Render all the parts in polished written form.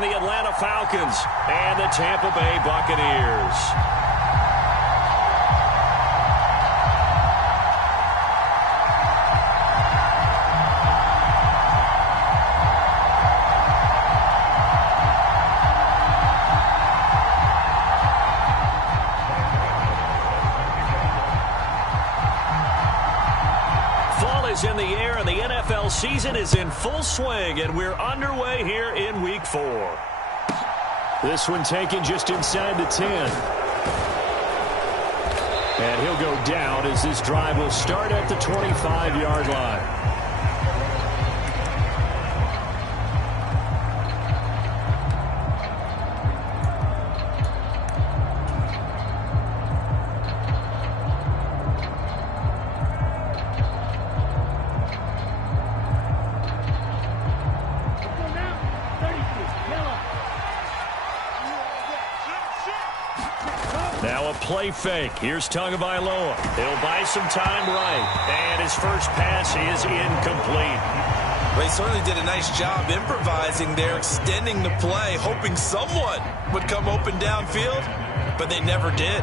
between the Atlanta Falcons and the Tampa Bay Buccaneers. In the air, and the NFL season is in full swing, and we're underway here in Week 4. This one taken just inside the 10. And he'll go down as this drive will start at the 25-yard line. Now a play fake. Here's Tagovailoa. He'll buy some time right. And his first pass is incomplete. They certainly did a nice job improvising there, extending the play, hoping someone would come open downfield, but they never did.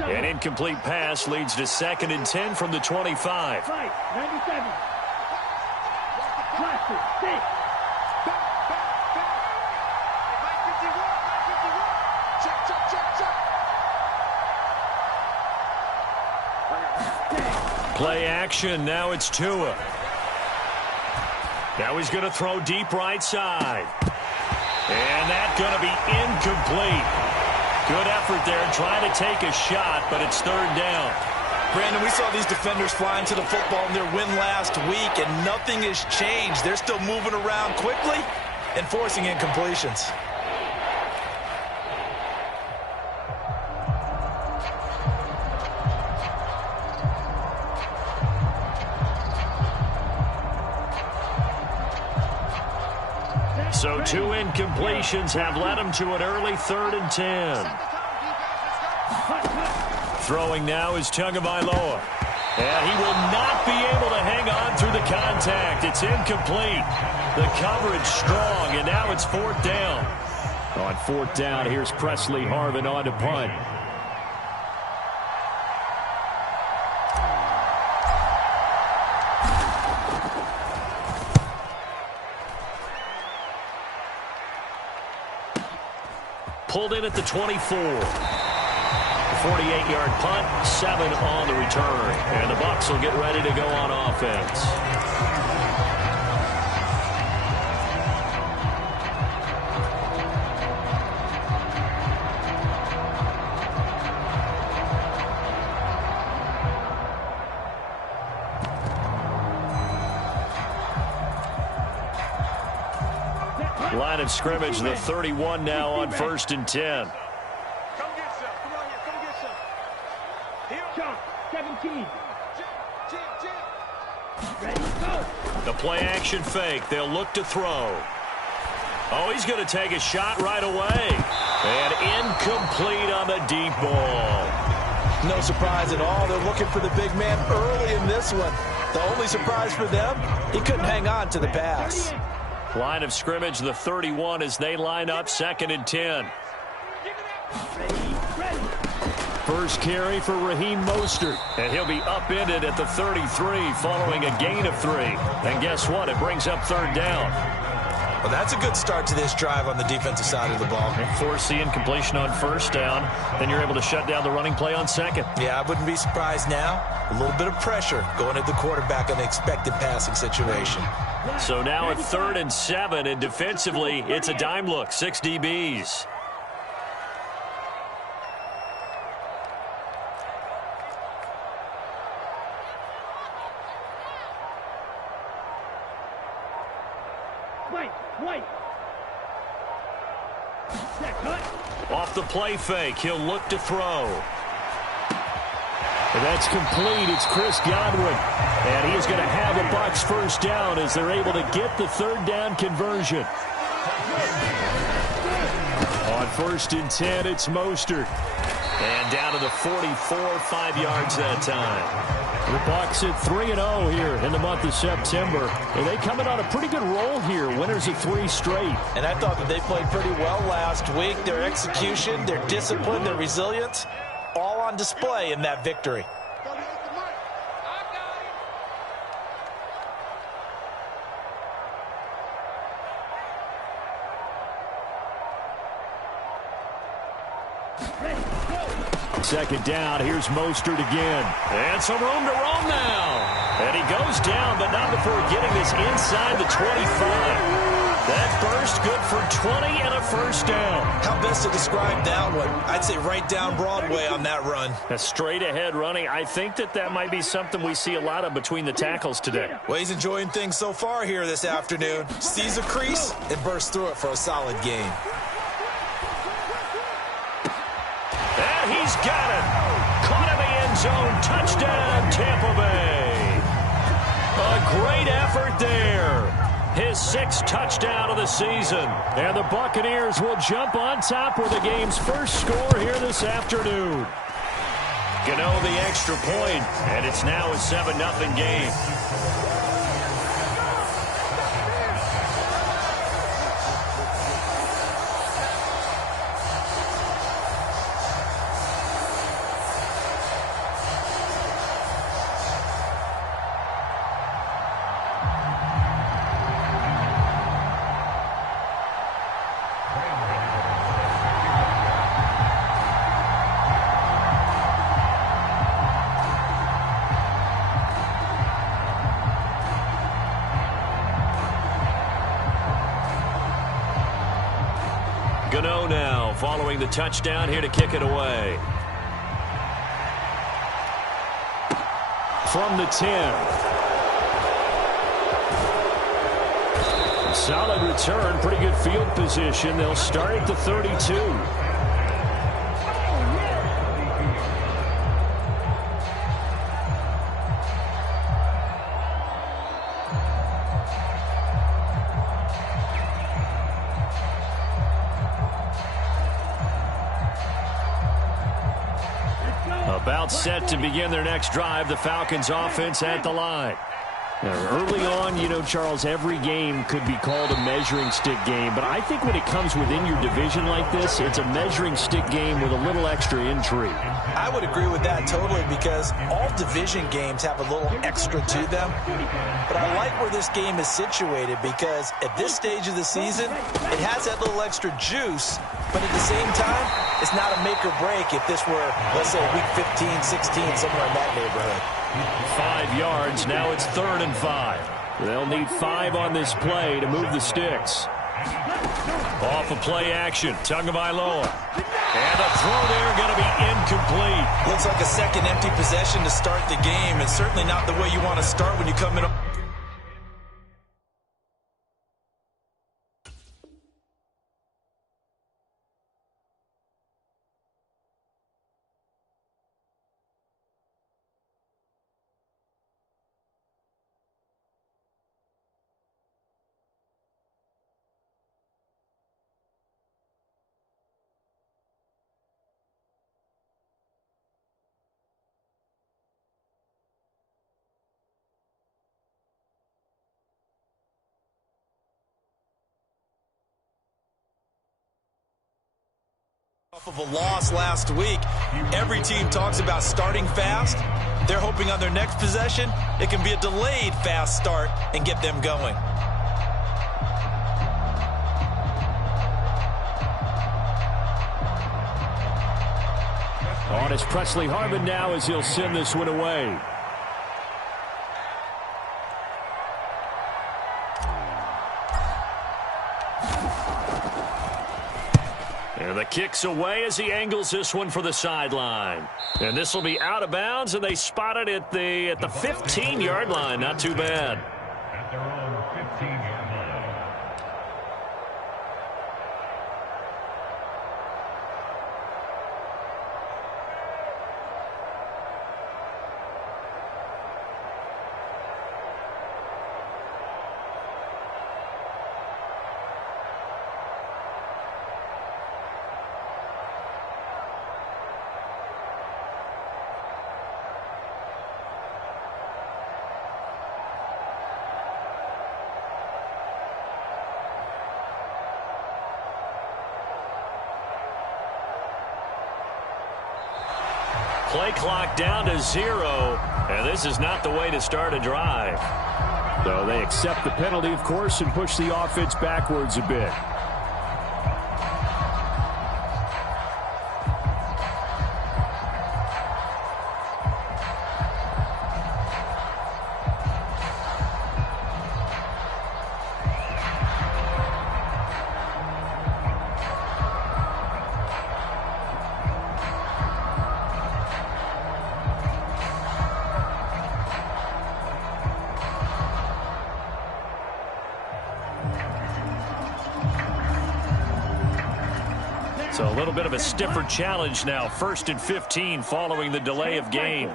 An incomplete pass leads to 2nd and 10 from the 25. Right, 97. Classic, 6. Play action. Now it's Tua. Now he's going to throw deep right side. And that's going to be incomplete. Good effort there trying to take a shot, but it's 3rd down. Brandon, we saw these defenders flying to the football in their win last week, and nothing has changed. They're still moving around quickly and forcing incompletions. So 2 incompletions have led him to an early 3rd and 10. Throwing now is Tagovailoa. And he will not be able to hang on through the contact. It's incomplete. The coverage strong, and now it's 4th down. On 4th down, here's Presley Harvin on to punt. Pulled in at the 24. 48-yard punt, 7 on the return. And the Bucs will get ready to go on offense. Line of scrimmage, the 31 now on 1st and 10. Come get some. Come on here. Come get some. Here. Shot. 17. Ready, go. The play action fake. They'll look to throw. Oh, he's going to take a shot right away. And incomplete on the deep ball. No surprise at all. They're looking for the big man early in this one. The only surprise for them, he couldn't hang on to the pass. Line of scrimmage, the 31 as they line up 2nd and 10. First carry for Raheem Mostert. And he'll be upended at the 33 following a gain of 3. And guess what? It brings up 3rd down. Well, that's a good start to this drive on the defensive side of the ball. Force the incompletion on 1st down. Then you're able to shut down the running play on 2nd. Yeah, I wouldn't be surprised now. A little bit of pressure going at the quarterback on the expected passing situation. So now at 3rd and 7, and defensively, it's a dime look, 6 DBs. Wait. Off the play fake, he'll look to throw. And that's complete. It's Chris Godwin. And he is going to have a Bucs first down as they're able to get the third down conversion. On 1st and 10, it's Mostert. And down to the 44, 5 yards that time. The Bucs at 3-0 here in the month of September. And they coming on a pretty good roll here. Winners of 3 straight. And I thought that they played pretty well last week. Their execution, their discipline, their resilience, all on display in that victory. Second down, here's Mostert again. And some room to roam now. And he goes down, but not before getting this inside the 25. That burst good for 20 and a first down. How best to describe that one? I'd say right down Broadway on that run. A straight ahead running. I think that might be something we see a lot of between the tackles today. Well, he's enjoying things so far here this afternoon. Sees a crease and bursts through it for a solid gain. And he's got it. Caught in the end zone. Touchdown, Tampa Bay. A great effort there. His 6th touchdown of the season. And the Buccaneers will jump on top with the game's first score here this afternoon. Gano the extra point, and it's now a 7-0 game. Gano now following the touchdown here to kick it away. From the 10. Solid return, pretty good field position. They'll start at the 32. About set to begin their next drive, the Falcons offense at the line. Now, early on, you know, Charles, every game could be called a measuring stick game, but I think when it comes within your division like this, it's a measuring stick game with a little extra intrigue. I would agree with that totally because all division games have a little extra to them. But I like where this game is situated because at this stage of the season, it has that little extra juice, but at the same time, it's not a make or break if this were, let's say, week 15, 16, somewhere in that neighborhood. 5 yards. Now it's 3rd and 5. They'll need 5 on this play to move the sticks. Off of play action. Tagovailoa. And a throw there going to be incomplete. Looks like a second empty possession to start the game, and certainly not the way you want to start when you come in. Off of a loss last week, every team talks about starting fast. They're hoping on their next possession, it can be a delayed fast start and get them going. On is Presley Harvin now as he'll send this one away. And the kick's away as he angles this one for the sideline. And this will be out of bounds, and they spot it at the 15-yard line. Not too bad. At their own 15-yard line. play clock down to 0, and this is not the way to start a drive. So they accept the penalty, of course, and push the offense backwards a bit. So a little bit of a stiffer challenge now. 1st and 15 following the delay of game.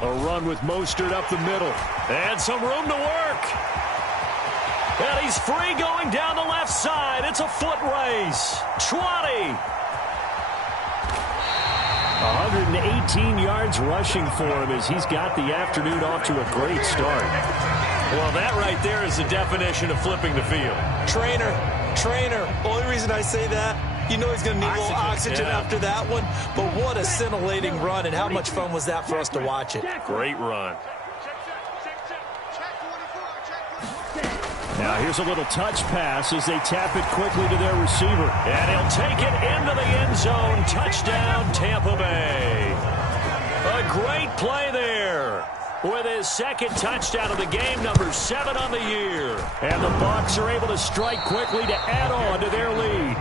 A run with Mostert up the middle. And some room to work. And he's free going down the left side. It's a foot race. 20. 118 yards rushing for him as he's got the afternoon off to a great start. Well, that right there is the definition of flipping the field. Trainer. Only reason I say that, you know he's going to need a little oxygen after that one. But what a scintillating run, and how much fun was that for us to watch it. Great run. Now here's a little touch pass as they tap it quickly to their receiver. And he'll take it into the end zone. Touchdown, Tampa Bay. A great play there. With his second touchdown of the game, number 7 on the year. And the Bucs are able to strike quickly to add on to their lead.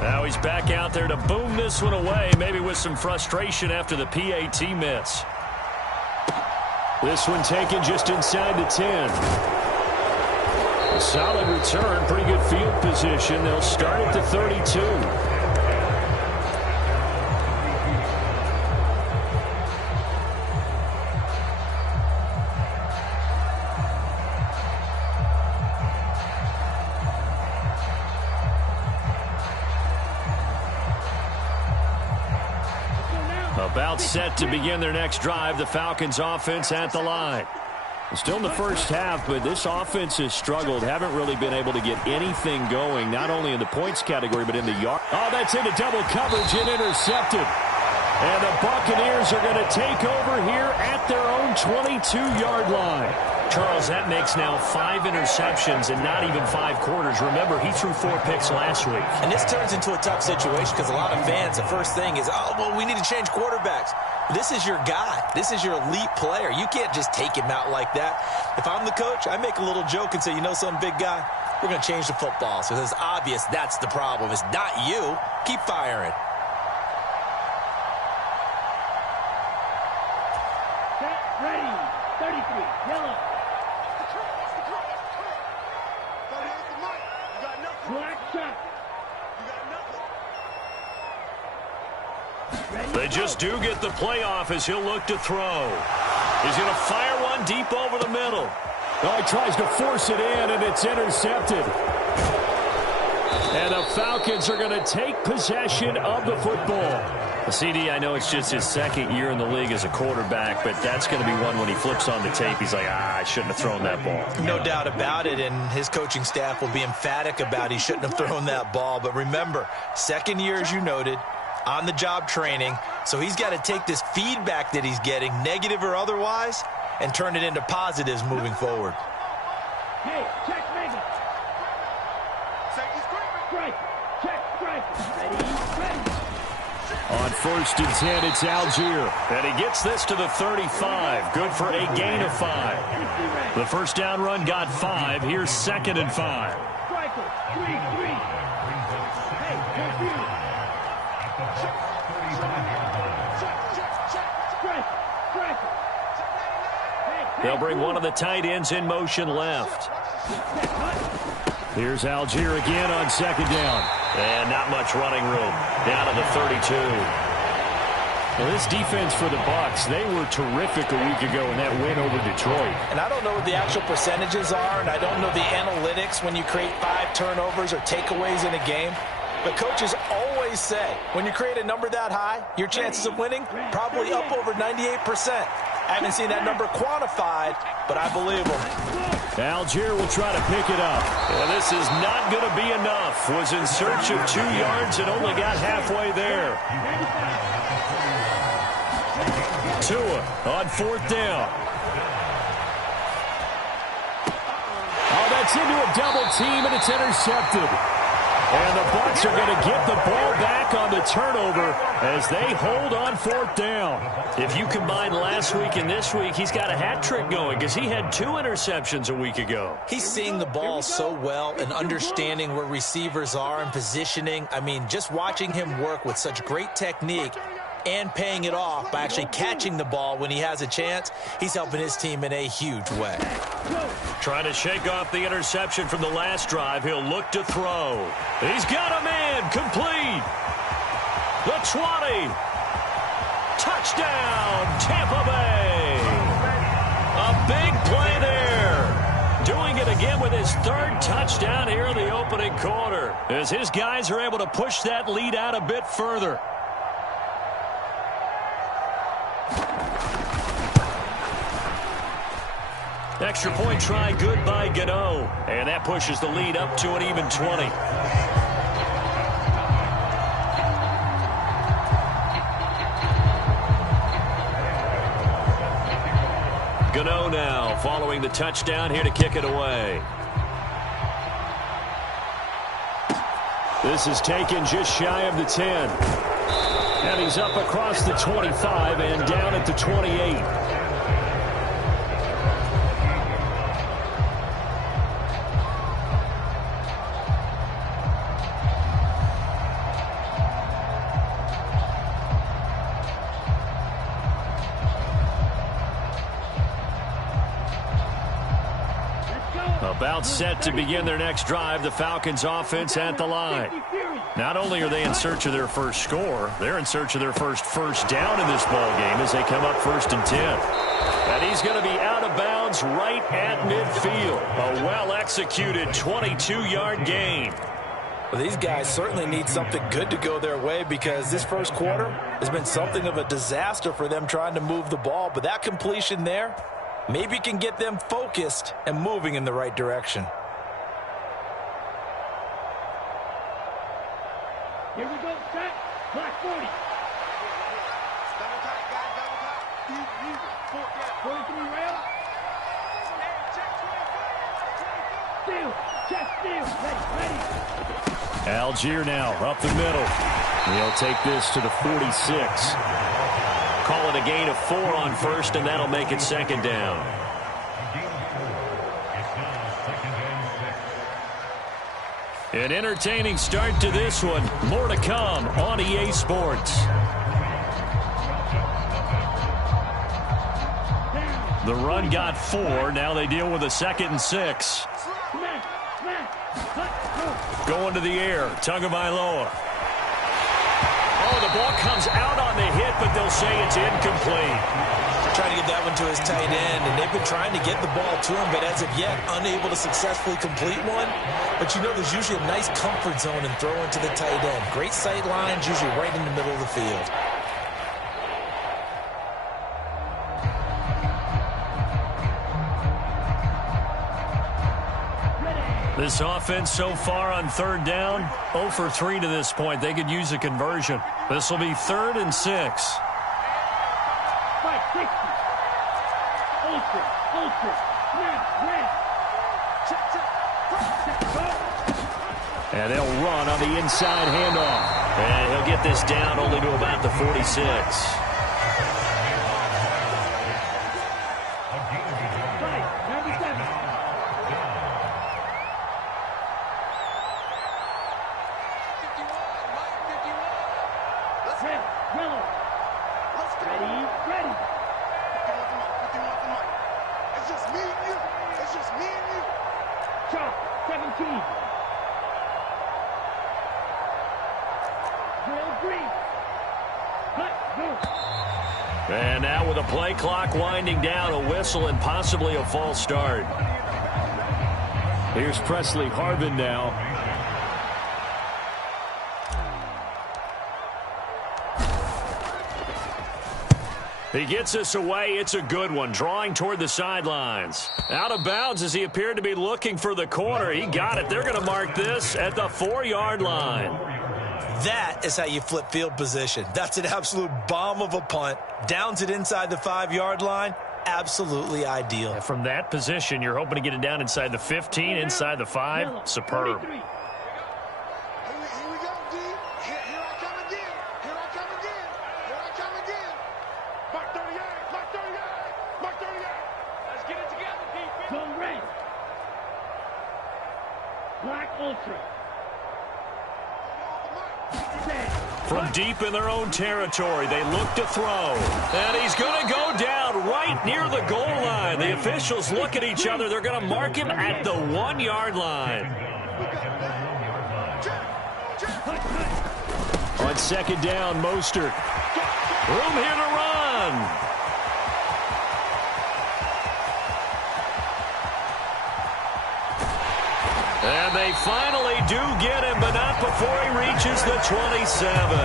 Now he's back out there to boom this one away, maybe with some frustration after the PAT miss. This one taken just inside the 10. Solid return, pretty good field position. They'll start at the 32. About set to begin their next drive, the Falcons offense at the line. Still in the first half, but this offense has struggled. Haven't really been able to get anything going, not only in the points category, but in the yard. Oh, that's into double coverage and intercepted. And the Buccaneers are going to take over here at their own 22-yard line. Charles, that makes now 5 interceptions in not even 5 quarters. Remember, he threw 4 picks last week. And this turns into a tough situation because a lot of fans, the first thing is, oh, well, we need to change quarterbacks. This is your guy. This is your elite player. You can't just take him out like that. If I'm the coach, I make a little joke and say, you know something, big guy? We're going to change the football. So it's obvious that's the problem. It's not you. Keep firing. Set, ready. 33, yellow. Black shot. They just do get the playoff as he'll look to throw. He's going to fire one deep over the middle. Oh, he tries to force it in, and it's intercepted. And the Falcons are going to take possession of the football. CD, I know it's just his second year in the league as a quarterback, but that's going to be one when he flips on the tape. He's like, I shouldn't have thrown that ball. No doubt about it, and his coaching staff will be emphatic about he shouldn't have thrown that ball. But remember, second year, as you noted, on-the-job training, so he's got to take this feedback that he's getting, negative or otherwise, and turn it into positives moving forward. Hey, check Mega. Strike. Check strike. Ready. On 1st and 10, it's Algier. And he gets this to the 35. Good for a gain of 5. The first down run got 5. Here's 2nd and 5. Striker. 3. Hey, confused. They'll bring one of the tight ends in motion left. Here's Algier again on 2nd down. And not much running room. Down to the 32. Well, this defense for the Bucs, they were terrific a week ago in that win over Detroit. And I don't know what the actual percentages are, and I don't know the analytics when you create 5 turnovers or takeaways in a game. But coaches always say, when you create a number that high, your chances of winning probably up over 98%. I haven't seen that number quantified, but I believe him. Algier will try to pick it up. And this is not going to be enough. Was in search of 2 yards and only got halfway there. Tua on 4th down. Oh, that's into a double team, and it's intercepted. And the Bucs are going to get the ball back on the turnover as they hold on 4th down. If you combine last week and this week, he's got a hat trick going because he had 2 interceptions a week ago. He's seeing the ball so well and understanding where receivers are and positioning. I mean, just watching him work with such great technique and paying it off by actually catching the ball when he has a chance, he's helping his team in a huge way. Trying to shake off the interception from the last drive. He'll look to throw. He's got a man. Complete. The 20. Touchdown, Tampa Bay. A big play there. Doing it again with his 3rd touchdown here in the opening quarter, as his guys are able to push that lead out a bit further. Extra point try good by Gano. And that pushes the lead up to an even 20. Gano now following the touchdown here to kick it away. This is taken just shy of the 10. And he's up across the 25 and down at the 28. About set to begin their next drive, the Falcons offense at the line. Not only are they in search of their first score, they're in search of their first down in this ball game as they come up 1st and 10. And he's going to be out of bounds right at midfield. A well-executed 22-yard gain. Well, these guys certainly need something good to go their way because this first quarter has been something of a disaster for them trying to move the ball. But that completion there maybe can get them focused and moving in the right direction. Here we go, set, block 40. Double tight, guys, double tight. Deep, deep. 43 rail. Steal, check, steal, ready. Algier now up the middle. He'll take this to the 46. Call it a gain of 4 on 1st, and that'll make it 2nd down. An entertaining start to this one. More to come on EA Sports. The run got 4. Now they deal with a 2nd and 6. Going to the air. Tagovailoa. Oh, the ball comes out on the hit, but they'll say it's incomplete. Trying to get that one to his tight end, and they've been trying to get the ball to him, but as of yet, unable to successfully complete one. But you know there's usually a nice comfort zone in throwing to the tight end. Great sight lines, usually right in the middle of the field. This offense so far on 3rd down, 0 for 3 to this point. They could use a conversion. This will be 3rd and 6. 560. Ultra, snap, And they'll run on the inside handoff. And he'll get this down only to about the 46. And now with a play clock winding down, a whistle and possibly a false start. Here's Presley Harvin now. He gets us away. It's a good one, drawing toward the sidelines. Out of bounds as he appeared to be looking for the corner. He got it. They're going to mark this at the 4-yard line. That is how you flip field position. That's an absolute bomb of a punt. Downs it inside the 5-yard line. Absolutely ideal. And from that position, you're hoping to get it down inside the 15, inside the 5. Superb. Here we go, D. Here I come again. Here I come again. Here I come again. Mark 38. Mark 38. Mark 38. Let's get it together, defense. Go red. Black ultra. From deep in their own territory, they look to throw. And he's going to go down right near the goal line. The officials look at each other. They're going to mark him at the 1-yard line. On second down, Mostert. Room here to run. And they finally do get him, but not before he reaches the 27.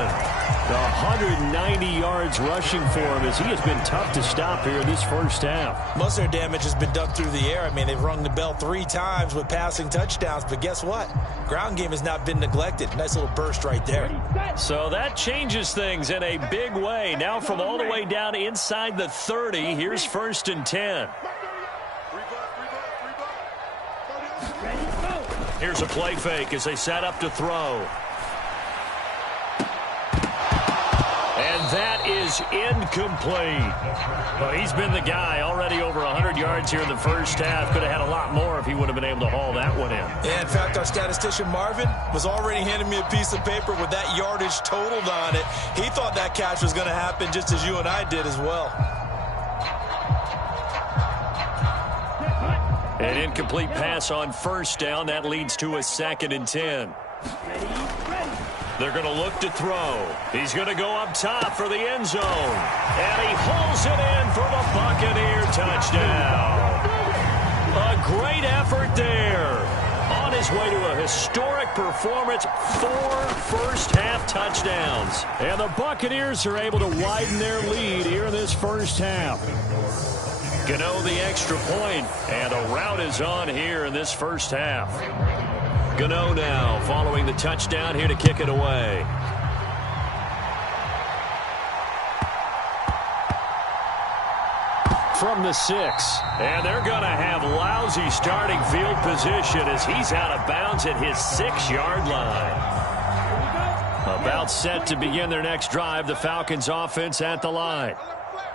190 yards rushing for him as he has been tough to stop here in this first half. Most of their damage has been done through the air. I mean, they've rung the bell 3 times with passing touchdowns, but guess what? Ground game has not been neglected. Nice little burst right there. So that changes things in a big way. Now from all the way down inside the 30, here's 1st and 10. Here's a play fake as they set up to throw. And that is incomplete. Well, he's been the guy already over 100 yards here in the first half. Could have had a lot more if he would have been able to haul that one in. Yeah, in fact, our statistician Marvin was already handing me a piece of paper with that yardage totaled on it. He thought that catch was going to happen just as you and I did as well. An incomplete pass on 1st down. That leads to a 2nd and 10. They're going to look to throw. He's going to go up top for the end zone. And he hauls it in for the Buccaneer touchdown. A great effort there. On his way to a historic performance, 4 first-half touchdowns. And the Buccaneers are able to widen their lead here in this first half. Gano the extra point, and a rout is on here in this first half. Gano now following the touchdown here to kick it away. From the 6, and they're going to have lousy starting field position as he's out of bounds at his 6-yard line. About set to begin their next drive, the Falcons offense at the line.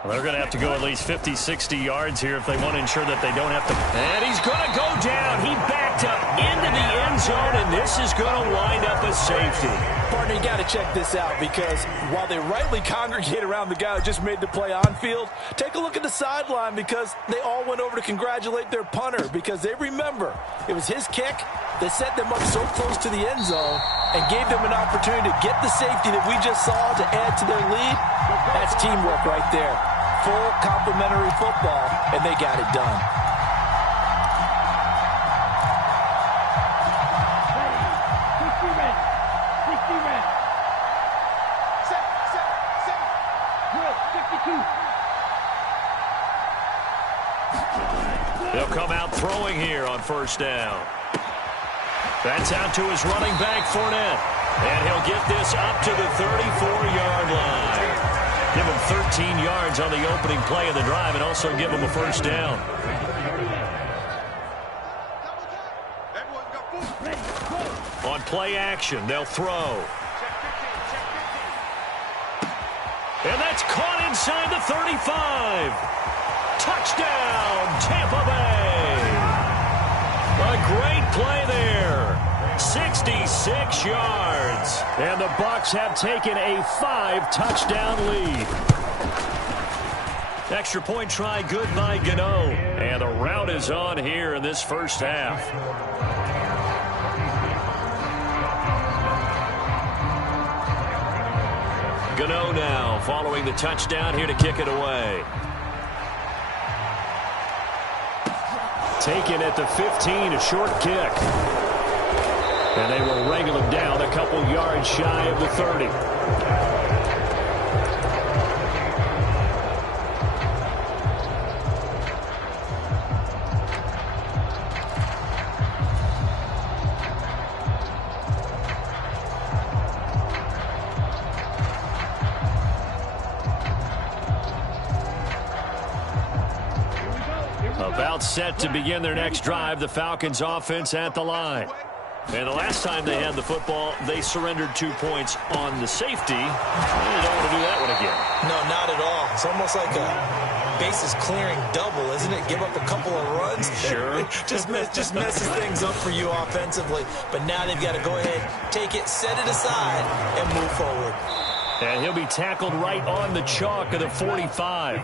Well, they're going to have to go at least 50, 60 yards here if they want to ensure that they don't have to. And he's going to go down. He backed up into the end zone, and this is going to wind up a safety. Partner, you got to check this out because while they rightly congregate around the guy who just made the play on field, take a look at the sideline because they all went over to congratulate their punter because they remember it was his kick that set them up so close to the end zone and gave them an opportunity to get the safety that we just saw to add to their lead. That's teamwork right there. Full complimentary football, and they got it done. They'll come out throwing here on 1st down. That's out to his running back, Fournette. And he'll get this up to the 34-yard line. Give him 13 yards on the opening play of the drive and also give him a 1st down. On play action, they'll throw. And that's caught inside the 35. Touchdown, Tampa Bay. A great play there. 66 yards. And the Bucs have taken a 5-touchdown lead. Extra point try good by Gano. And the rout is on here in this first half. Gano now following the touchdown here to kick it away. Taken at the 15, a short kick. And they will wrangle him down a couple yards shy of the 30. set to begin their next drive. The Falcons offense at the line. And the last time they had the football, they surrendered 2 points on the safety. They don't want to do that one again. No, not at all. It's almost like a bases clearing double, isn't it? Give up a couple of runs. Sure. just messes things up for you offensively. But now they've got to go ahead, take it, set it aside, and move forward. And he'll be tackled right on the chalk of the 45.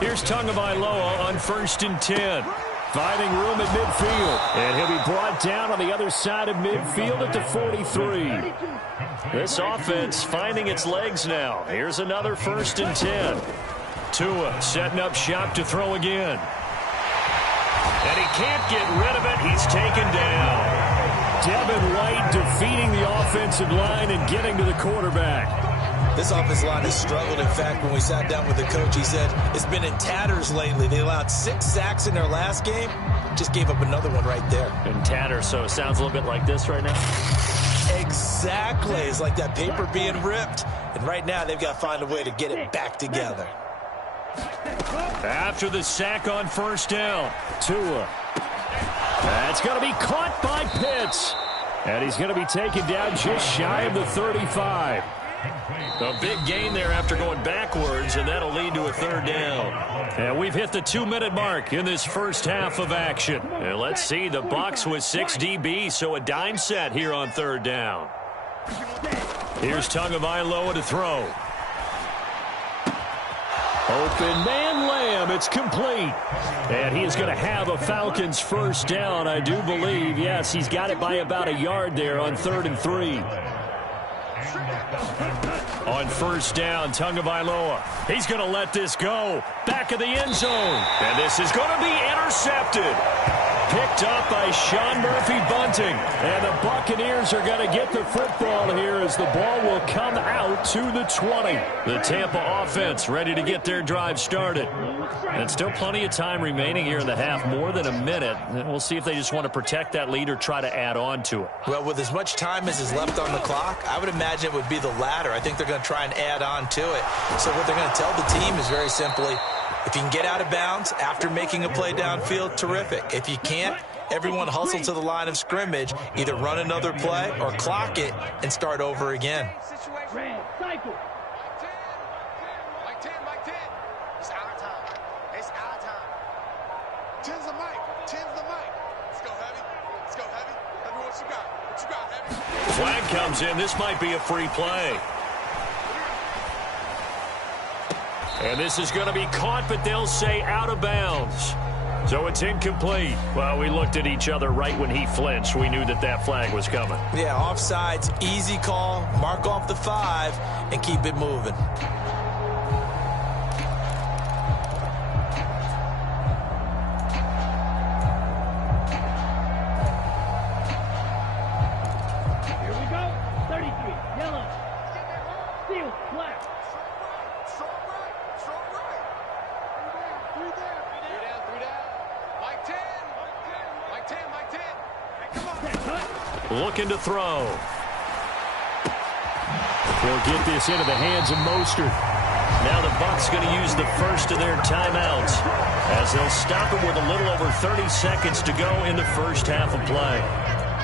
Here's Tagovailoa on 1st and 10. Finding room at midfield. And he'll be brought down on the other side of midfield at the 43. This offense finding its legs now. Here's another 1st and 10. Tua setting up shop to throw again. And he can't get rid of it. He's taken down. Devin White defeating the offensive line and getting to the quarterback. This offensive line has struggled. In fact, when we sat down with the coach, he said it's been in tatters lately. They allowed 6 sacks in their last game. Just gave up another one right there. In tatters, so it sounds a little bit like this right now. Exactly. It's like that paper being ripped. And right now, they've got to find a way to get it back together. After the sack on 1st down, Tua. That's going to be caught by Pitts. And he's going to be taken down just shy of the 35. A big gain there after going backwards, and that'll lead to a 3rd down. And we've hit the 2-minute mark in this first half of action. And let's see, the Bucs with 6 DBs, so a dime set here on 3rd down. Here's Tagovailoa to throw. Open man Lamb, it's complete. And he is going to have a Falcons 1st down, I do believe. Yes, he's got it by about a yard there on 3rd and 3. On 1st down, Tagovailoa. He's going to let this go. Back of the end zone. And this is going to be intercepted. Picked up by Sean Murphy-Bunting. And the Buccaneers are going to get the football here as the ball will come out to the 20. The Tampa offense ready to get their drive started. And still plenty of time remaining here in the half, more than a minute. And we'll see if they just want to protect that lead or try to add on to it. Well, with as much time as is left on the clock, I would imagine it would be the latter. I think they're going to try and add on to it. So what they're going to tell the team is very simply, if you can get out of bounds after making a play downfield, terrific. If you can't, everyone hustle to the line of scrimmage, either run another play or clock it and start over again. Cycle. Mike 10. It's our time. It's our time. 10's the mic. 10's the mic. Let's go heavy. Let's go heavy. Heavy, what you got? What you got, heavy? Flag comes in. This might be a free play. And this is going to be caught, but they'll say out of bounds. So it's incomplete. Well, we looked at each other right when he flinched. We knew that that flag was coming. Yeah, offsides, easy call. Mark off the 5 and keep it moving. Here we go. 33. Yellow. Steel. Black. Strong right. Three down. Mike 10. Hey, come on. Looking to throw. They'll get this into the hands of Mostert. Now the Bucs going to use the first of their timeouts as they'll stop it with a little over 30 seconds to go in the first half of play.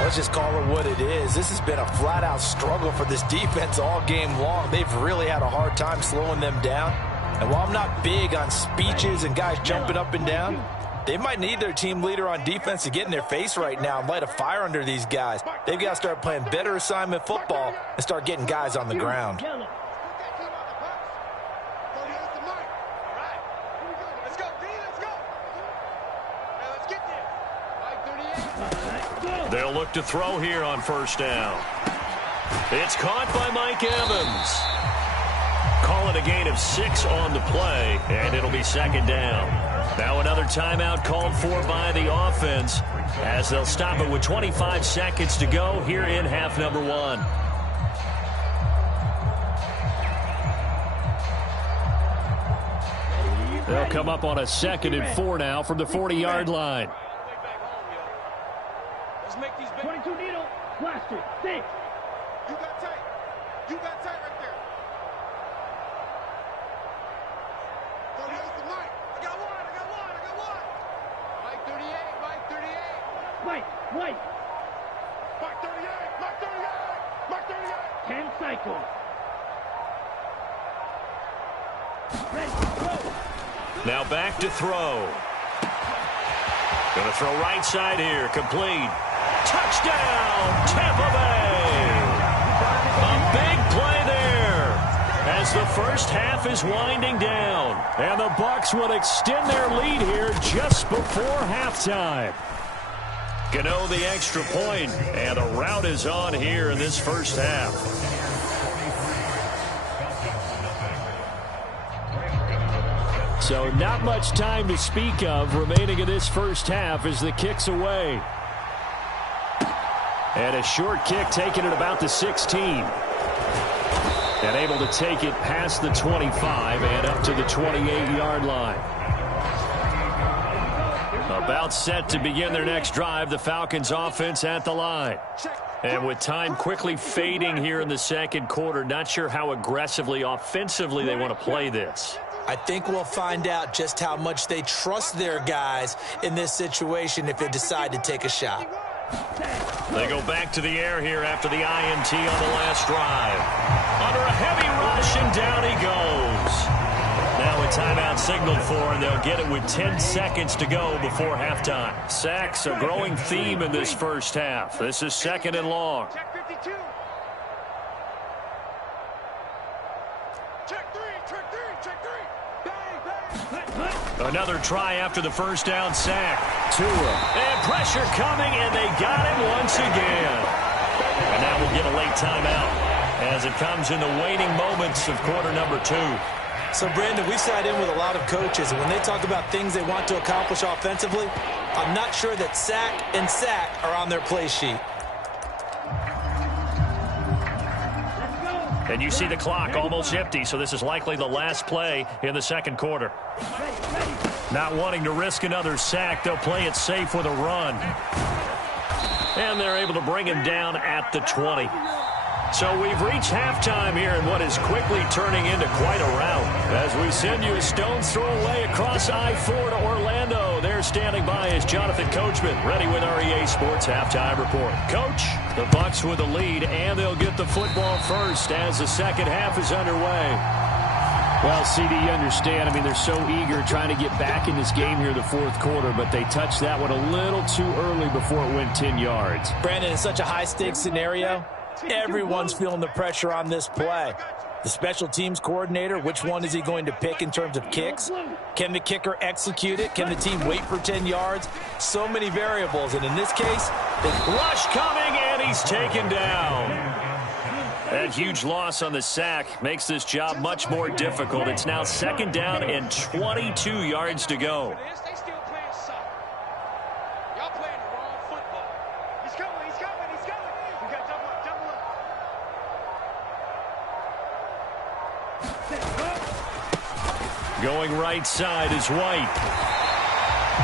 Let's just call it what it is. This has been a flat-out struggle for this defense all game long. They've really had a hard time slowing them down. And while I'm not big on speeches and guys jumping up and down, they might need their team leader on defense to get in their face right now and light a fire under these guys. They've got to start playing better assignment football and start getting guys on the ground. Yellow. They'll look to throw here on 1st down. It's caught by Mike Evans. Call it a gain of 6 on the play, and it'll be 2nd down. Now another timeout called for by the offense as they'll stop it with 25 seconds to go here in half number 1. They'll come up on a 2nd and 4 now from the 40-yard line. Let's make these 22 needle. Blaster. 6. You got tight right there. White. Mark 38, Mark 38, Mark 38. 10 cycles. Ready, go. Now back to throw. Going to throw right side here. Complete. Touchdown, Tampa Bay. A big play there as the first half is winding down. And the Bucs would extend their lead here just before halftime. Gano the extra point, and the rout is on here in this first half. So not much time to speak of remaining in this first half as the kick's away. And a short kick taken at about the 16. And able to take it past the 25 and up to the 28-yard line. About set to begin their next drive, the Falcons offense at the line. And with time quickly fading here in the second quarter, not sure how aggressively, offensively they want to play this. I think we'll find out just how much they trust their guys in this situation if they decide to take a shot. They go back to the air here after the INT on the last drive. Under a heavy rush, and down he goes. Now a timeout signaled for, and they'll get it with 10 seconds to go before halftime. Sacks, a growing theme in this first half. This is second and long. Check 52. Check 3, check 3, check 3. Another try after the first down sack. Tua. And pressure coming, and they got him once again. And now we'll get a late timeout as it comes in the waning moments of quarter number 2. So, Brandon, we sat in with a lot of coaches, and when they talk about things they want to accomplish offensively, I'm not sure that sack and sack are on their play sheet. And you see the clock almost empty, so this is likely the last play in the second quarter. Not wanting to risk another sack, they'll play it safe with a run. And they're able to bring him down at the 20. So we've reached halftime here in what is quickly turning into quite a rout. As we send you a stone's throw away across I-4 to Orlando. There standing by is Jonathan Coachman, ready with our EA Sports Halftime Report. Coach, the Bucs with the lead, and they'll get the football first as the second half is underway. Well, CD, you understand. I mean, they're so eager trying to get back in this game here in the fourth quarter, but they touched that one a little too early before it went 10 yards. Brandon, in such a high-stakes scenario, everyone's feeling the pressure on this play. The special teams coordinator, which one is he going to pick in terms of kicks? Can the kicker execute it? Can the team wait for 10 yards? So many variables, and in this case, the rush coming, and he's taken down. That huge loss on the sack makes this job much more difficult. It's now second down and 22 yards to go. They still playing soccer. Y'all playing the wrong football. He's coming, he's coming, he's coming. You got to double up, double up. Going right side is White.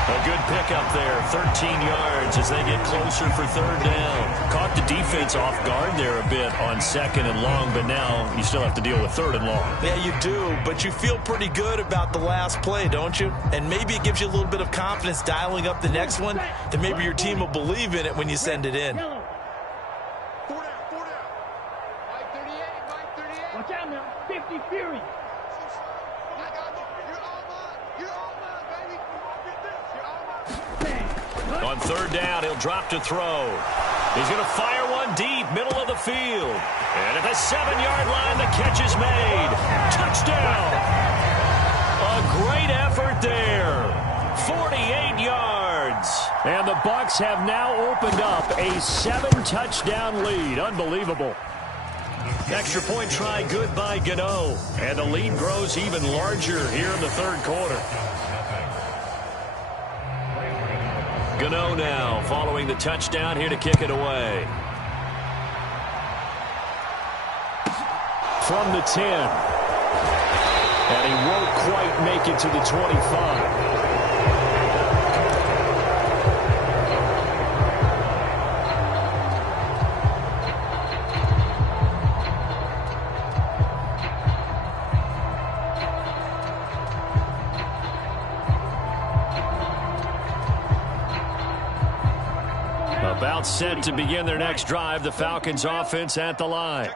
A good pickup there, 13 yards as they get closer for third down. Caught the defense off guard there a bit on second and long, but now you still have to deal with third and long. Yeah, you do, but you feel pretty good about the last play, don't you? And maybe it gives you a little bit of confidence dialing up the next one, that maybe your team will believe in it when you send it in. 4 down, 4 down. Mike 38, Mike 38. Watch out now. 50 Fury. I got you. You're all mine. You're all mine, baby. You won't get this. You're all mine. On third down, he'll drop to throw. He's going to fire one deep, middle of the field. And at the 7-yard line, the catch is made. Touchdown. A great effort there. 48 yards. And the Bucs have now opened up a 7-touchdown lead. Unbelievable. Extra point try good by Gano. And the lead grows even larger here in the third quarter. Gano now following the touchdown here to kick it away. From the 10. And he won't quite make it to the 25. About set to begin their next drive. The Falcons offense at the line.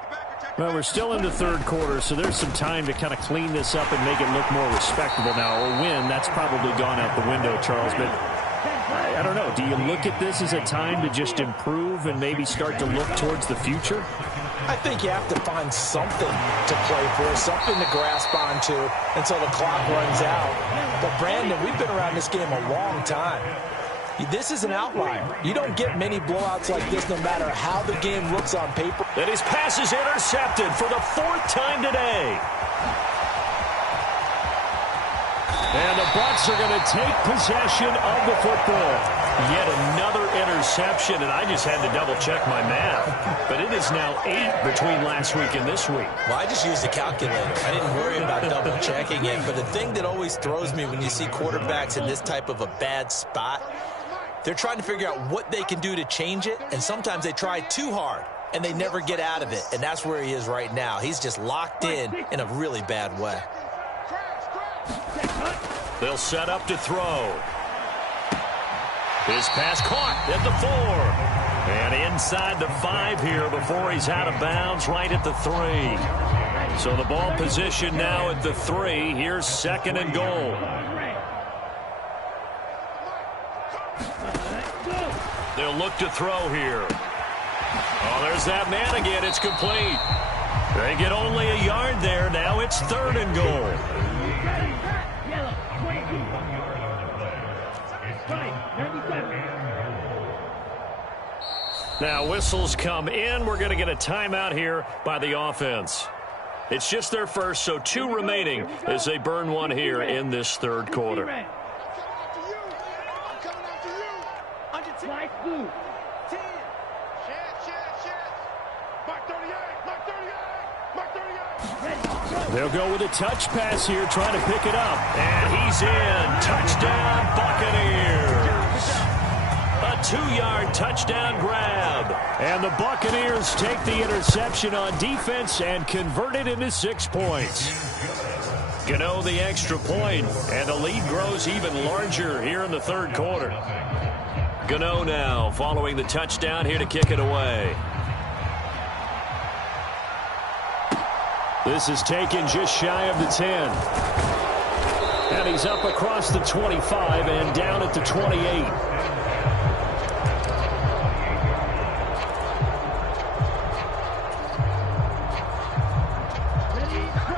Well, we're still in the third quarter, so there's some time to kind of clean this up and make it look more respectable. Now, a win, that's probably gone out the window, Charles, but I don't know. Do you look at this as a time to just improve and maybe start to look towards the future? I think you have to find something to play for, something to grasp onto until the clock runs out. But, Brandon, we've been around this game a long time. This is an outlier. You don't get many blowouts like this no matter how the game looks on paper. And his pass is intercepted for the fourth time today. And the Bucs are going to take possession of the football. Yet another interception, and I just had to double-check my math. But it is now 8 between last week and this week. Well, I just used the calculator. I didn't worry about double-checking it. But the thing that always throws me when you see quarterbacks in this type of a bad spot, they're trying to figure out what they can do to change it, and sometimes they try too hard, and they never get out of it. And that's where he is right now. He's just locked in a really bad way. They'll set up to throw. His pass caught at the 4. And inside the 5 here before he's out of bounds right at the 3. So the ball position now at the 3. Here's 2nd and goal. They'll look to throw here. Oh, there's that man again. It's complete. They get only a yard there. Now it's 3rd and goal. Now whistles come in. We're going to get a timeout here by the offense. It's just their first, so 2 remaining as they burn one here in this 3rd quarter. They'll go with a touch pass here, trying to pick it up. And he's in. Touchdown, Buccaneers. A 2-yard touchdown grab. And the Buccaneers take the interception on defense and convert it into 6 points. Gano the extra point, and the lead grows even larger here in the 3rd quarter. Gano now following the touchdown here to kick it away. This is taken just shy of the 10. And he's up across the 25 and down at the 28.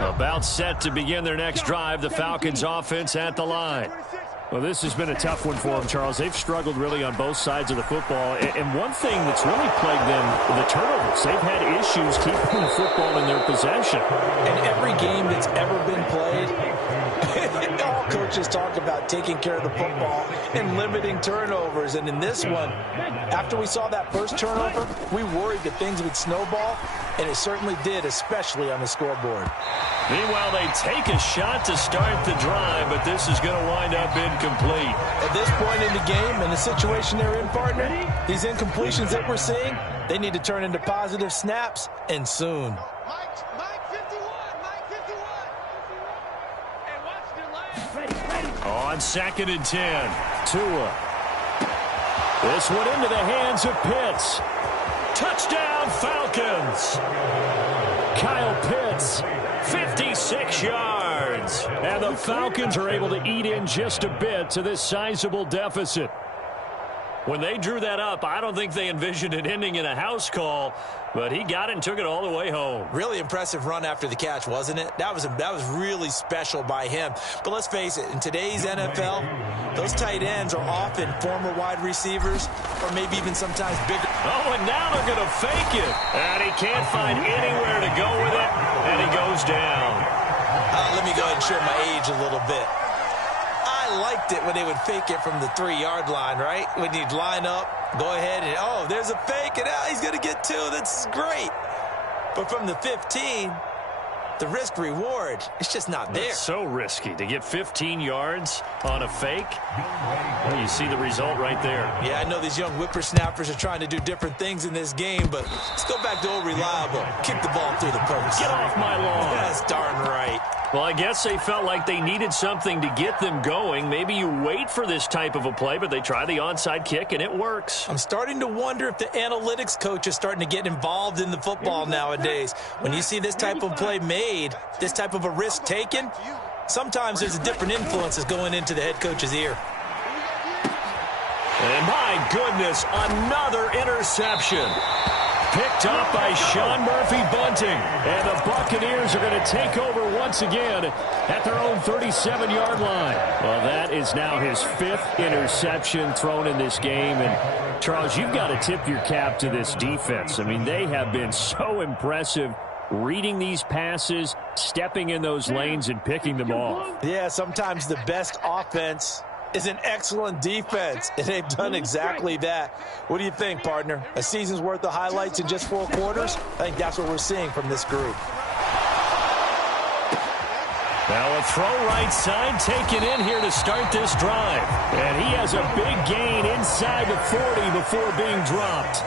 About set to begin their next drive. The Falcons offense at the line. Well, this has been a tough one for them, Charles. They've struggled really on both sides of the football. And one thing that's really plagued them, the turnovers. They've had issues keeping the football in their possession. And every game that's ever been played, all coaches talk about taking care of the football and limiting turnovers. And in this one, after we saw that first turnover, we worried that things would snowball, and it certainly did, especially on the scoreboard. Meanwhile, they take a shot to start the drive, but this is going to wind up incomplete. At this point in the game, in the situation they're in, partner, these incompletions that we're seeing, they need to turn into positive snaps, and soon. Mike 51, Mike 51. And watch the line. On 2nd and 10, Tua. This one into the hands of Pitts. Touchdown, Falcons. Kyle Pitts, 56 yards. And the Falcons are able to eat in just a bit to this sizable deficit. When they drew that up, I don't think they envisioned it ending in a house call, but he got it and took it all the way home. Really impressive run after the catch, wasn't it? That was really special by him. But let's face it, in today's NFL, those tight ends are often former wide receivers or maybe even sometimes bigger. Oh, and now they're going to fake it. And he can't find anywhere to go with it, and he goes down. Let me go ahead and show my age a little bit. I liked it when they would fake it from the 3-yard line, right? When you'd line up, go ahead and, oh, there's a fake, and he's going to get 2. That's great. But from the 15, the risk-reward, it's just not there. It's so risky to get 15 yards on a fake. Well, you see the result right there. Yeah, I know these young whippersnappers are trying to do different things in this game, but let's go back to old reliable. Kick the ball through the post. Get off my lawn. That's darn right. Well, I guess they felt like they needed something to get them going. Maybe you wait for this type of a play, but they try the onside kick, and it works. I'm starting to wonder if the analytics coach is starting to get involved in the football nowadays. When you see this type of play made, this type of a risk taken, sometimes there's a different influence that's going into the head coach's ear. And my goodness, another interception. Picked up by Sean Murphy-Bunting. And the Buccaneers are going to take over once again at their own 37-yard line. Well, that is now his 5th interception thrown in this game. And, Charles, you've got to tip your cap to this defense. I mean, they have been so impressive reading these passes, stepping in those lanes, and picking them off. Yeah, sometimes the best offense is an excellent defense, and they've done exactly that. What do you think, partner? A season's worth of highlights in just 4 quarters? I think that's what we're seeing from this group. Now a throw right side taken in here to start this drive. And he has a big gain inside the 40 before being dropped.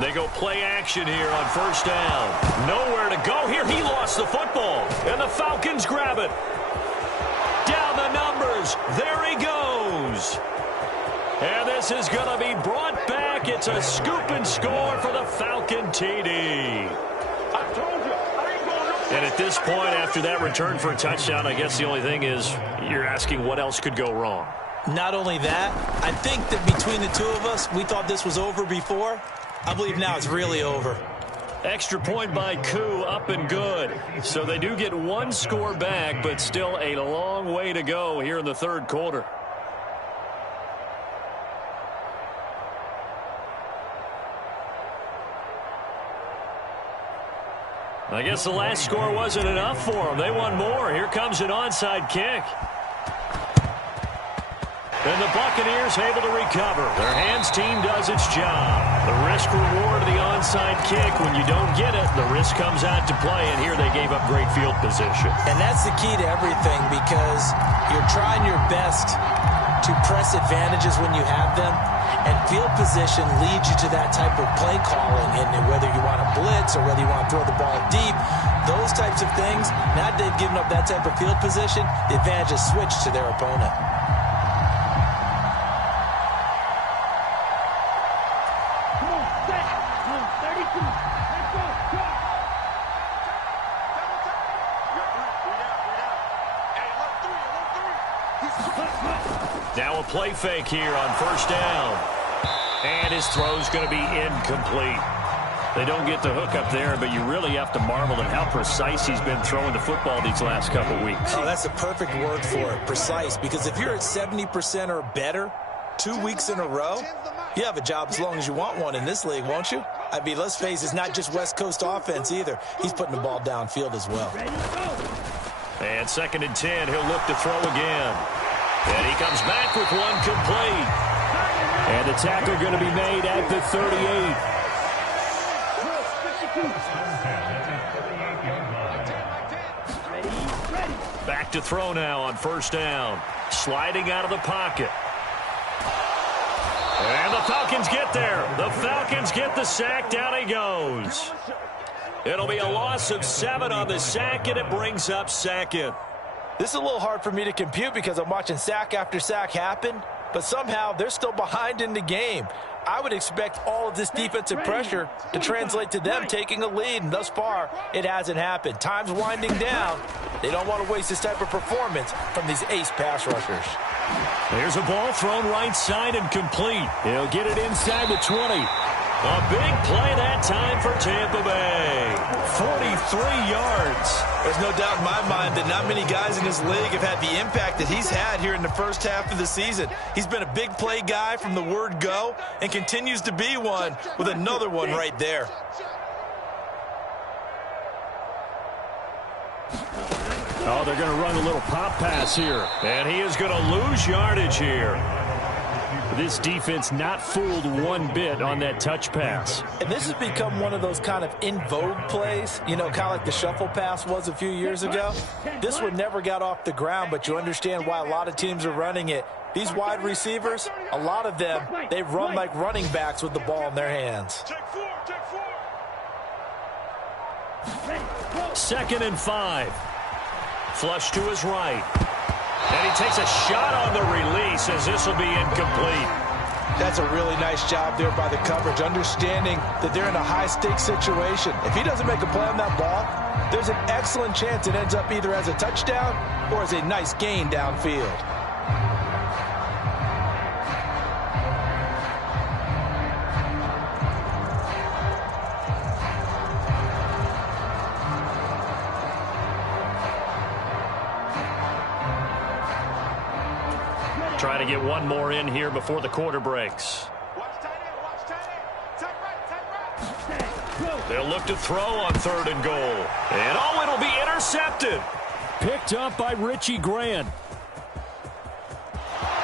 They go play action here on first down. Nowhere to go here. He lost the football. And the Falcons grab it. Down the numbers. There he goes. And this is going to be brought back. It's a scoop and score for the Falcon TD. And at this point, after that return for a touchdown, I guess the only thing is you're asking what else could go wrong. Not only that, I think that between the two of us, we thought this was over before. I believe now it's really over. Extra point by Koo, up and good. So they do get 1 score back, but still a long way to go here in the 3rd quarter. I guess the last score wasn't enough for them. They want more. Here comes an onside kick. And the Buccaneers able to recover. Their hands team does its job. The risk reward of the onside kick. When you don't get it, the risk comes out to play, and here they gave up great field position. And that's the key to everything, because you're trying your best to press advantages when you have them, and field position leads you to that type of play calling, and whether you want to blitz or whether you want to throw the ball deep, those types of things. Now that they've given up that type of field position, the advantage is switched to their opponent. Now a play fake here on first down. And his throw's going to be incomplete. They don't get the hook up there, but you really have to marvel at how precise he's been throwing the football these last couple weeks. Oh, that's the perfect word for it, precise. Because if you're at 70% or better 2 weeks in a row, you have a job as long as you want one in this league, won't you? I mean, let's face it, it's not just West Coast offense either. He's putting the ball downfield as well. And 2nd and 10, he'll look to throw again. And he comes back with 1 complete. And the tackle going to be made at the 38. Back to throw now on first down. Sliding out of the pocket. And the Falcons get there. The Falcons get the sack. Down he goes. It'll be a loss of 7 on the sack, and it brings up 2nd. This is a little hard for me to compute because I'm watching sack after sack happen, but somehow they're still behind in the game. I would expect all of this defensive pressure to translate to them taking a lead, and thus far, it hasn't happened. Time's winding down. They don't want to waste this type of performance from these ace pass rushers. There's a ball thrown right side and complete. He'll get it inside the 20. A big play that time for Tampa Bay. 43 yards. There's no doubt in my mind that not many guys in this league have had the impact that he's had here in the first half of the season. He's been a big play guy from the word go and continues to be one with another one right there. Oh, they're going to run a little pop pass here. And he is going to lose yardage here. This defense not fooled one bit on that touch pass. And this has become one of those kind of in vogue plays, you know, kind of like the shuffle pass was a few years ago. This one never got off the ground, but you understand why a lot of teams are running it. These wide receivers, a lot of them, they run like running backs with the ball in their hands. 2nd and 5. Flush to his right. And he takes a shot on the release as this will be incomplete. That's a really nice job there by the coverage, understanding that they're in a high-stakes situation. If he doesn't make a play on that ball, there's an excellent chance it ends up either as a touchdown or as a nice gain downfield. Trying to get one more in here before the quarter breaks. They'll look to throw on 3rd and goal. And oh, it'll be intercepted. Picked up by Richie Grant.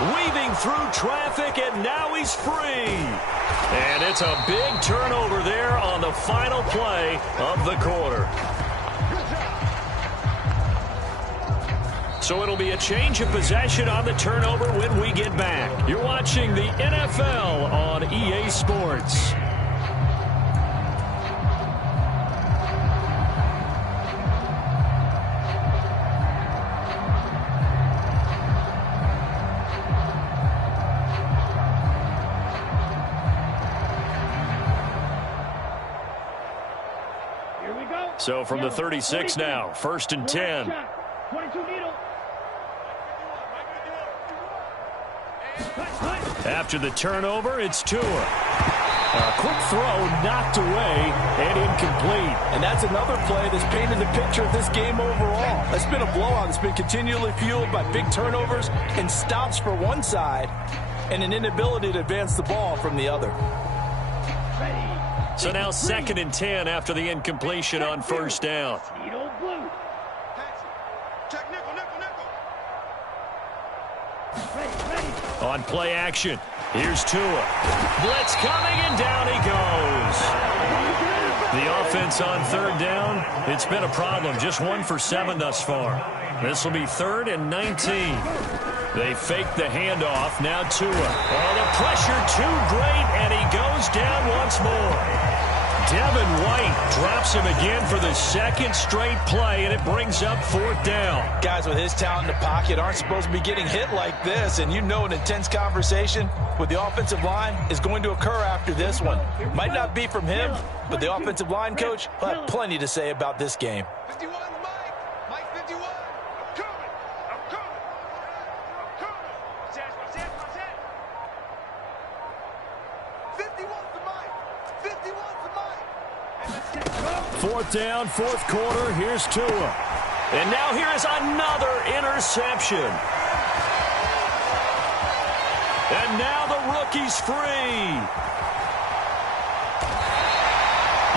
Weaving through traffic, and now he's free. And it's a big turnover there on the final play of the quarter. So it'll be a change of possession on the turnover when we get back. You're watching the NFL on EA Sports. Here we go. So from the 36 now, 1st and 10. 22 needle. After the turnover, it's Tua. A quick throw knocked away and incomplete. And that's another play that's painted the picture of this game overall. It's been a blowout. It's been continually fueled by big turnovers and stops for one side and an inability to advance the ball from the other. So now 2nd and 10 after the incompletion on 1st down. Needle blue. Check nickel, nickel, nickel. On play action, here's Tua. Blitz coming, and down he goes. The offense on 3rd down, it's been a problem. Just 1 for 7 thus far. This will be 3rd and 19. They fake the handoff. Now Tua. Oh, the pressure too great, and he goes down once more. Devin White drops him again for the 2nd straight play, and it brings up 4th down. Guys with his talent in the pocket aren't supposed to be getting hit like this, and you know an intense conversation with the offensive line is going to occur after this one. Might not be from him, but the offensive line coach will have plenty to say about this game. 51, Mike. Mike 51. I'm coming. I'm coming. I'm coming. Watch that, watch that, watch that. 51 to Mike. 51 to Mike. 4th down, 4th quarter. Here's Tua. And now here is another interception. And now the rookie's free.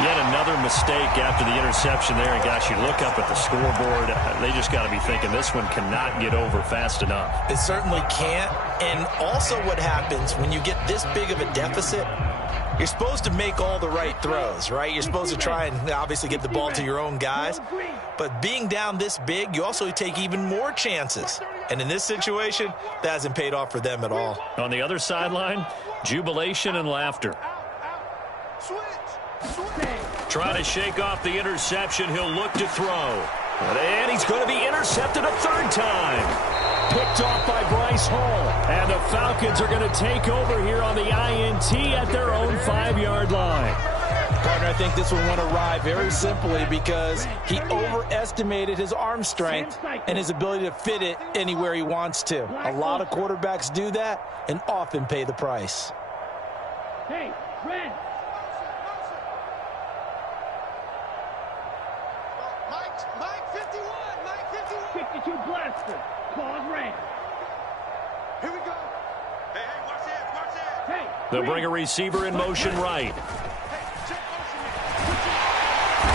Yet another mistake after the interception there. And gosh, you look up at the scoreboard, they just got to be thinking this one cannot get over fast enough. It certainly can't. And also what happens when you get this big of a deficit, you're supposed to make all the right throws, right? You're supposed to try and obviously get the ball to your own guys. But being down this big, you also take even more chances. And in this situation, that hasn't paid off for them at all. On the other sideline, jubilation and laughter. Trying to shake off the interception. He'll look to throw. And he's going to be intercepted a 3rd time. Picked off by Bryce Hall. And the Falcons are going to take over here on the INT at their own 5-yard line. Partner, I think this one went awry very simply because he overestimated his arm strength and his ability to fit it anywhere he wants to. A lot of quarterbacks do that and often pay the price. Hey, red. Mike 51. Mike 51. 52 blaster. Claws red. Here we go. Hey, watch this, watch this. Hey. They'll bring a receiver in motion right.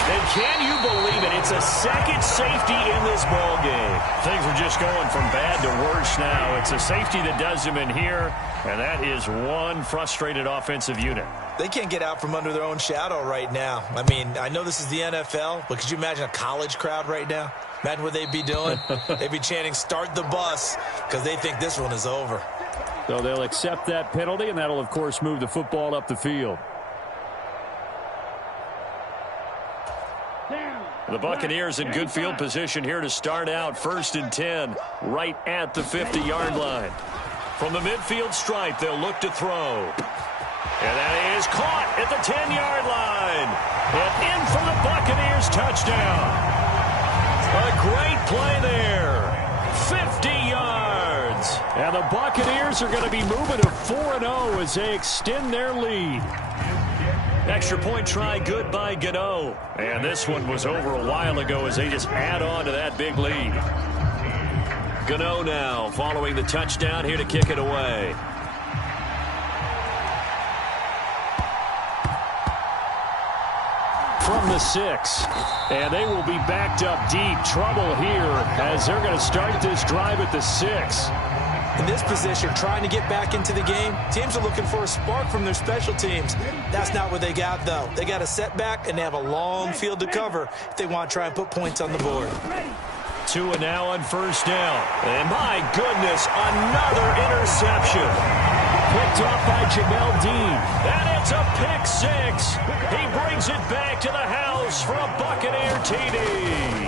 And can you believe it? It's It's a second safety in this ball game. Things are just going from bad to worse now. It's a safety that does them in here, and that is one frustrated offensive unit. They can't get out from under their own shadow right now. I mean, I know this is the NFL, but could you imagine a college crowd right now? Imagine what they'd be doing. They'd be chanting, "Start the bus," because they think this one is over. So they'll accept that penalty, and that'll, of course, move the football up the field. The Buccaneers in good field position here to start out. 1st and 10, right at the 50-yard line. From the midfield stripe, they'll look to throw. And that is caught at the 10-yard line. And in for the Buccaneers touchdown. A great play there. 50 yards. And the Buccaneers are going to be moving to 4-0 as they extend their lead. Extra point try good by Gano. And this one was over a while ago as they just add on to that big lead. Gano now following the touchdown here to kick it away. From the 6. And they will be backed up deep. Trouble here as they're going to start this drive at the 6. In this position, trying to get back into the game, teams are looking for a spark from their special teams. That's not what they got, though. They got a setback, and they have a long field to cover if they want to try and put points on the board. 2 and now on 1st down. And my goodness, another interception. Picked off by Jamel Dean. And it's a pick 6. He brings it back to the house for a Buccaneer TD.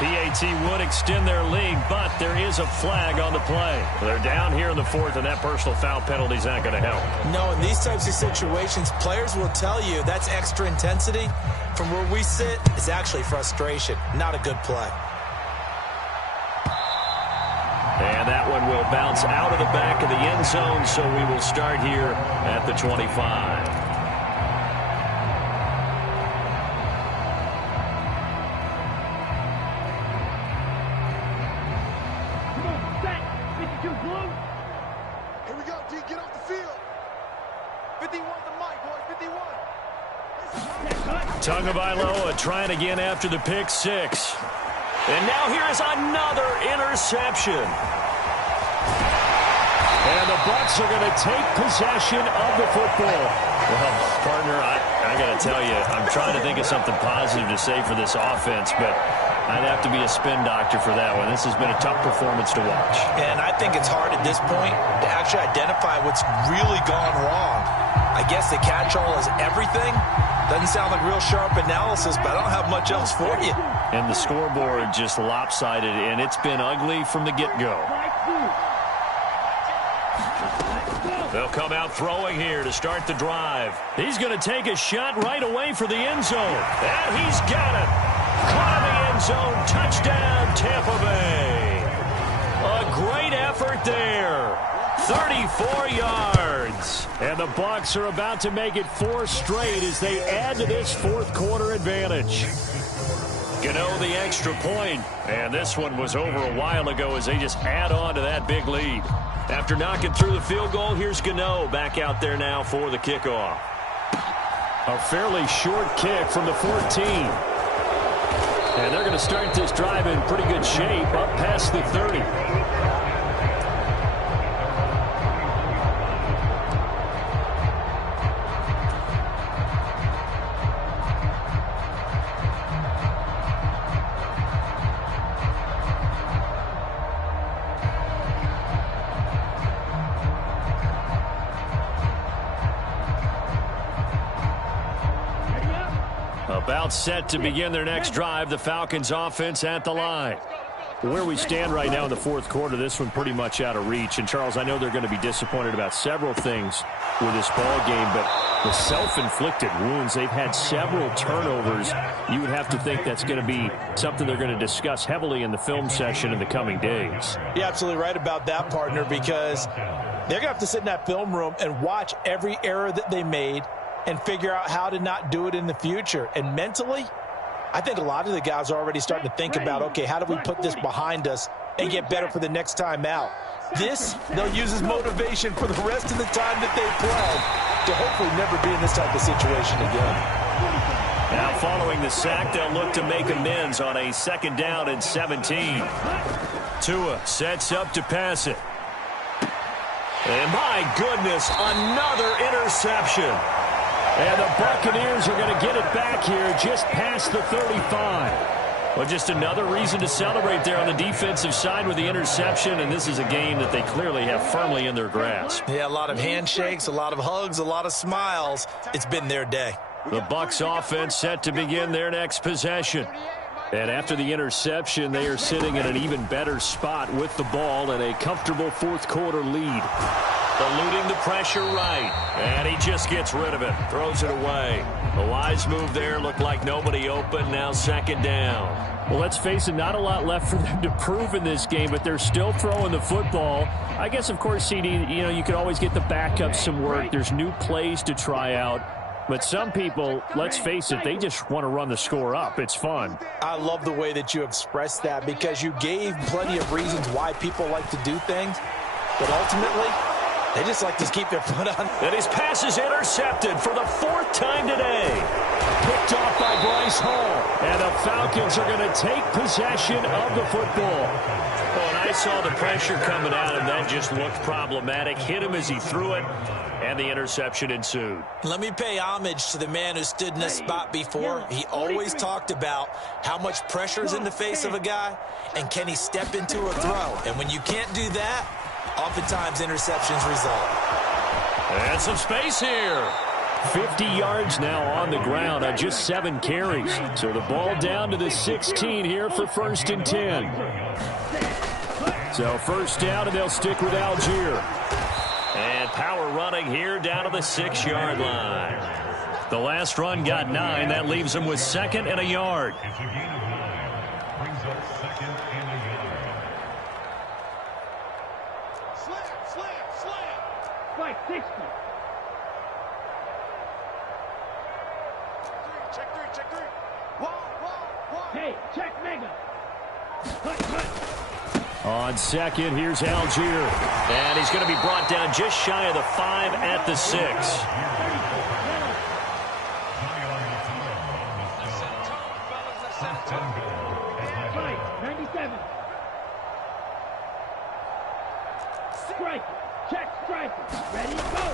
PAT would extend their lead, but there is a flag on the play. They're down here in the 4th, and that personal foul penalty is not going to help. No, in these types of situations, players will tell you that's extra intensity. From where we sit, it's actually frustration, not a good play. And that one will bounce out of the back of the end zone, so we will start here at the 25. Here we go, D. Get off the field. 51 the mic, boys. 51. Tagovailoa trying again after the pick 6. And now here is another interception. And the Bucs are going to take possession of the football. Well, partner, I got to tell you, I'm trying to think of something positive to say for this offense, but I'd have to be a spin doctor for that one. This has been a tough performance to watch. And I think it's hard at this point to actually identify what's really gone wrong. I guess the catch-all is everything. Doesn't sound like real sharp analysis, but I don't have much else for you. And the scoreboard just lopsided, and it's been ugly from the get-go. They'll come out throwing here to start the drive. He's going to take a shot right away for the end zone. And he's got it. Caught in the end zone. Touchdown, Tampa Bay. A great effort there. 34 yards. And the Bucs are about to make it 4 straight as they add to this 4th quarter advantage. Gano the extra point. And this one was over a while ago as they just add on to that big lead. After knocking through the field goal, here's Gano back out there now for the kickoff. A fairly short kick from the 14. And they're going to start this drive in pretty good shape up past the 30. About set to begin their next drive, the Falcons offense at the line. Where we stand right now in the 4th quarter, this one pretty much out of reach. And, Charles, I know they're going to be disappointed about several things with this ball game, but the self-inflicted wounds, they've had several turnovers. You would have to think that's going to be something they're going to discuss heavily in the film session in the coming days. You're absolutely right about that, partner, because they're going to have to sit in that film room and watch every error that they made and figure out how to not do it in the future. And mentally, I think a lot of the guys are already starting to think about, okay, how do we put this behind us and get better for the next time out? This, they'll use as motivation for the rest of the time that they play to hopefully never be in this type of situation again. Now following the sack, they'll look to make amends on a 2nd down and 17. Tua sets up to pass it. And my goodness, another interception. And the Buccaneers are going to get it back here just past the 35. Well, just another reason to celebrate there on the defensive side with the interception, and this is a game that they clearly have firmly in their grasp. Yeah, a lot of handshakes, a lot of hugs, a lot of smiles. It's been their day. The Bucs offense set to begin their next possession. And after the interception, they are sitting in an even better spot with the ball and a comfortable 4th quarter lead. Eluding the pressure right. And he just gets rid of it. Throws it away. A wise move there. Looked like nobody open. Now 2nd down. Well, let's face it, not a lot left for them to prove in this game, but they're still throwing the football. I guess, of course, CD, you could always get the backups some work. There's new plays to try out. But some people, let's face it, they just want to run the score up. It's fun. I love the way that you expressed that because you gave plenty of reasons why people like to do things. But ultimately, they just like to keep their foot on. And his pass is intercepted for the 4th time today. Picked off by Bryce Hall. And the Falcons are going to take possession of the football. Oh, and I saw the pressure coming at him. That just looked problematic. Hit him as he threw it. And the interception ensued. Let me pay homage to the man who stood in this spot before. He always talked about how much pressure is in the face of a guy and can he step into a throw. And when you can't do that, oftentimes interceptions result. And some space here. 50 yards now on the ground on just 7 carries. So the ball down to the 16 here for 1st and 10. So 1st down, and they'll stick with Algier. And power running here down to the 6-yard line. The last run got 9. That leaves them with 2nd and a yard. Fight 60. Check three. Wall. Hey, check mega. Cut. On 2nd, here's Algier. And he's going to be brought down just shy of the 5 at the 6. Fight 97. Striker. Check striker. Ready, go.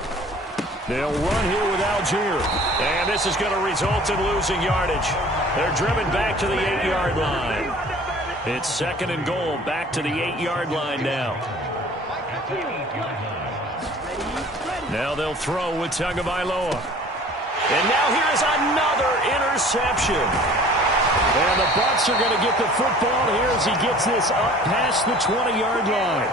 They'll run here with Algier. And this is going to result in losing yardage. They're driven back to the 8-yard line. It's 2nd and goal, back to the 8-yard line now. Now they'll throw with Tagovailoa. And now here's another interception. And the Bucs are going to get the football here as he gets this up past the 20-yard line.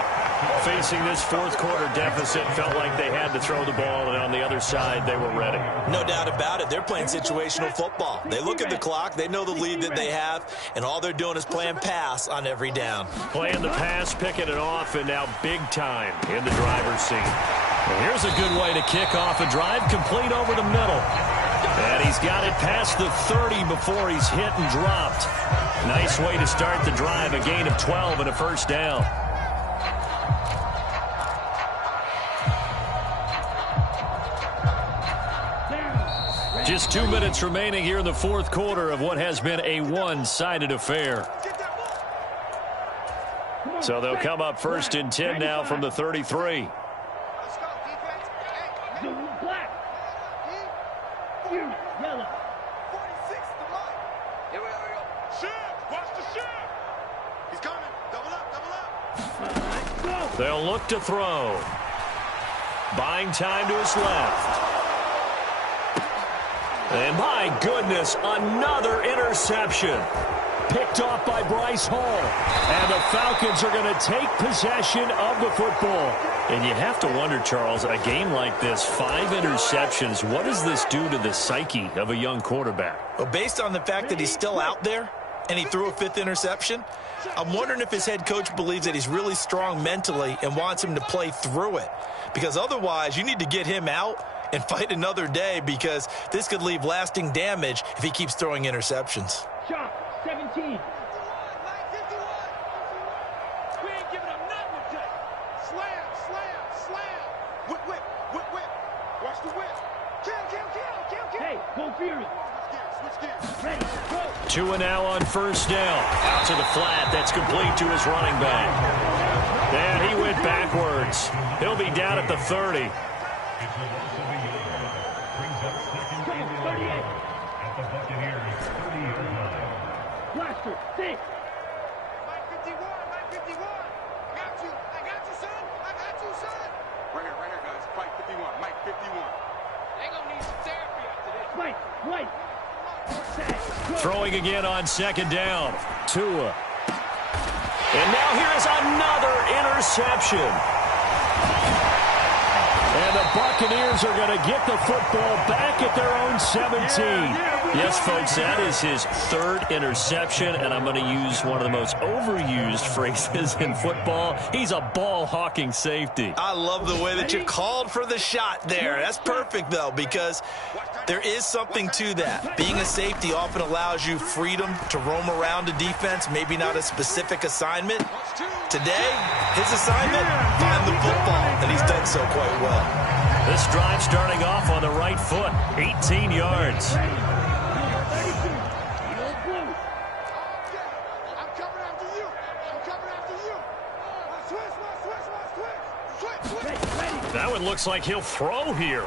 Facing this 4th quarter deficit, felt like they had to throw the ball, and on the other side, they were ready. No doubt about it. They're playing situational football. They look at the clock, they know the lead that they have, and all they're doing is playing pass on every down. Playing the pass, picking it off, and now big time in the driver's seat. Well, here's a good way to kick off a drive, complete over the middle. And he's got it past the 30 before he's hit and dropped. Nice way to start the drive, a gain of 12 and a 1st down. Just 2 minutes remaining here in the 4th quarter of what has been a one-sided affair. So they'll come up 1st and 10 now from the 33. Let's go, defense. Hey, Blue, black. You, yellow. 46 the line. Here we go. Shift. Watch the shift. He's coming. Double up. Go. They'll look to throw. Buying time to his left. And my goodness, another interception. Picked off by Bryce Hall. And the Falcons are going to take possession of the football. And you have to wonder, Charles, a game like this, 5 interceptions, what does this do to the psyche of a young quarterback? Well, based on the fact that he's still out there and he threw a 5th interception, I'm wondering if his head coach believes that he's really strong mentally and wants him to play through it. Because otherwise, you need to get him out and fight another day, because this could leave lasting damage if he keeps throwing interceptions. Shot 17. We ain't giving up nothing today. Slam. Whip. Watch the whip. Kill. Hey, go Fury. Tua now on first down. Out to the flat. That's complete to his running back. And he went backwards. He'll be down at the 30. Blaster, 6. Mike 51, Mike 51. I got you, son. I got you, son. Right here, guys. Mike 51, Mike 51. They gonna need some therapy after this. Wait. Throwing again on second down. Tua. And now here is another interception. And the Buccaneers are going to get the football back at their own 17. Yes, folks, that is his third interception, and I'm going to use one of the most overused phrases in football. He's a ball-hawking safety. I love the way that you called for the shot there. That's perfect, though, because there is something to that. Being a safety often allows you freedom to roam around a defense, maybe not a specific assignment. Today, his assignment, find the football, and he's done so quite well. This drive starting off on the right foot, 18 yards. That one looks like he'll throw here.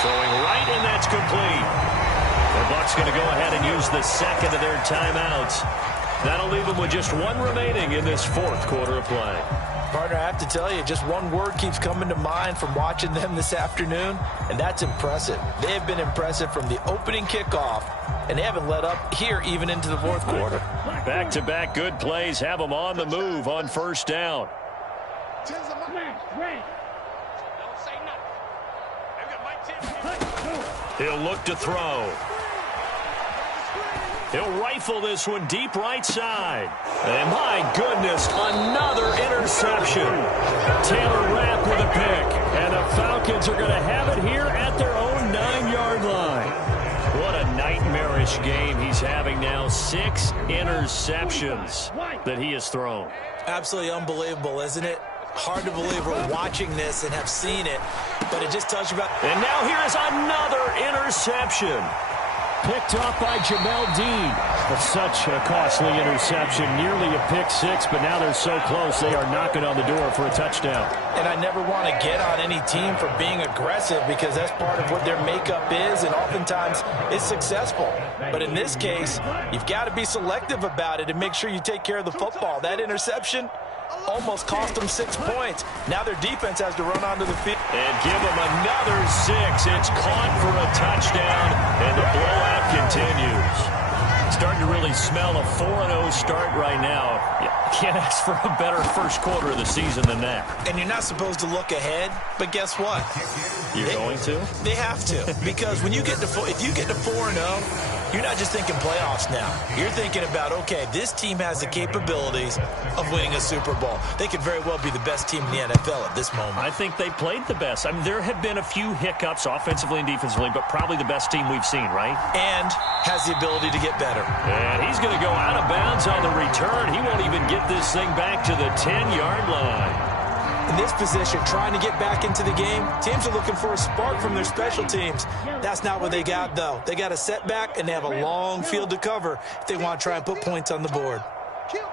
Throwing right, and that's complete. The Bucs going to go ahead and use the second of their timeouts. That'll leave them with just one remaining in this fourth quarter of play. Partner, I have to tell you, just one word keeps coming to mind from watching them this afternoon, and that's impressive. They have been impressive from the opening kickoff, and they haven't let up here even into the fourth quarter. Back-to-back good plays have them on the move on first down. He'll look to throw. He'll rifle this one deep right side. And my goodness, another interception. Taylor Rapp with a pick. And the Falcons are going to have it here at their own 9-yard line. What a nightmarish game he's having now. 6 interceptions that he has thrown. Absolutely unbelievable, isn't it? Hard to believe we're watching this and have seen it, but it just tells you about... And now here is another interception. Picked off by Jamel Dean. But such a costly interception. Nearly a pick six, but now they're so close they are knocking on the door for a touchdown. And I never want to get on any team for being aggressive because that's part of what their makeup is, and oftentimes it's successful. But in this case, you've got to be selective about it and make sure you take care of the football. That interception almost cost them 6 points. Now their defense has to run onto the field. And give them another 6. It's caught for a touchdown, and the blowout continues. Starting to really smell a 4-0 start right now. You can't ask for a better first quarter of the season than that. And you're not supposed to look ahead, but guess what? You're going to? They have to, because when you get to if you get to 4-0, you're not just thinking playoffs now. You're thinking about, okay, this team has the capabilities of winning a Super Bowl. They could very well be the best team in the NFL at this moment. I think they played the best. I mean, there have been a few hiccups offensively and defensively, but probably the best team we've seen, right? And has the ability to get better. And he's going to go out of bounds on the return. He won't even get this thing back to the 10-yard line. In this position, trying to get back into the game, teams are looking for a spark from their special teams. That's not what they got, though. They got a setback, and they have a long field to cover if they want to try and put points on the board. Kill.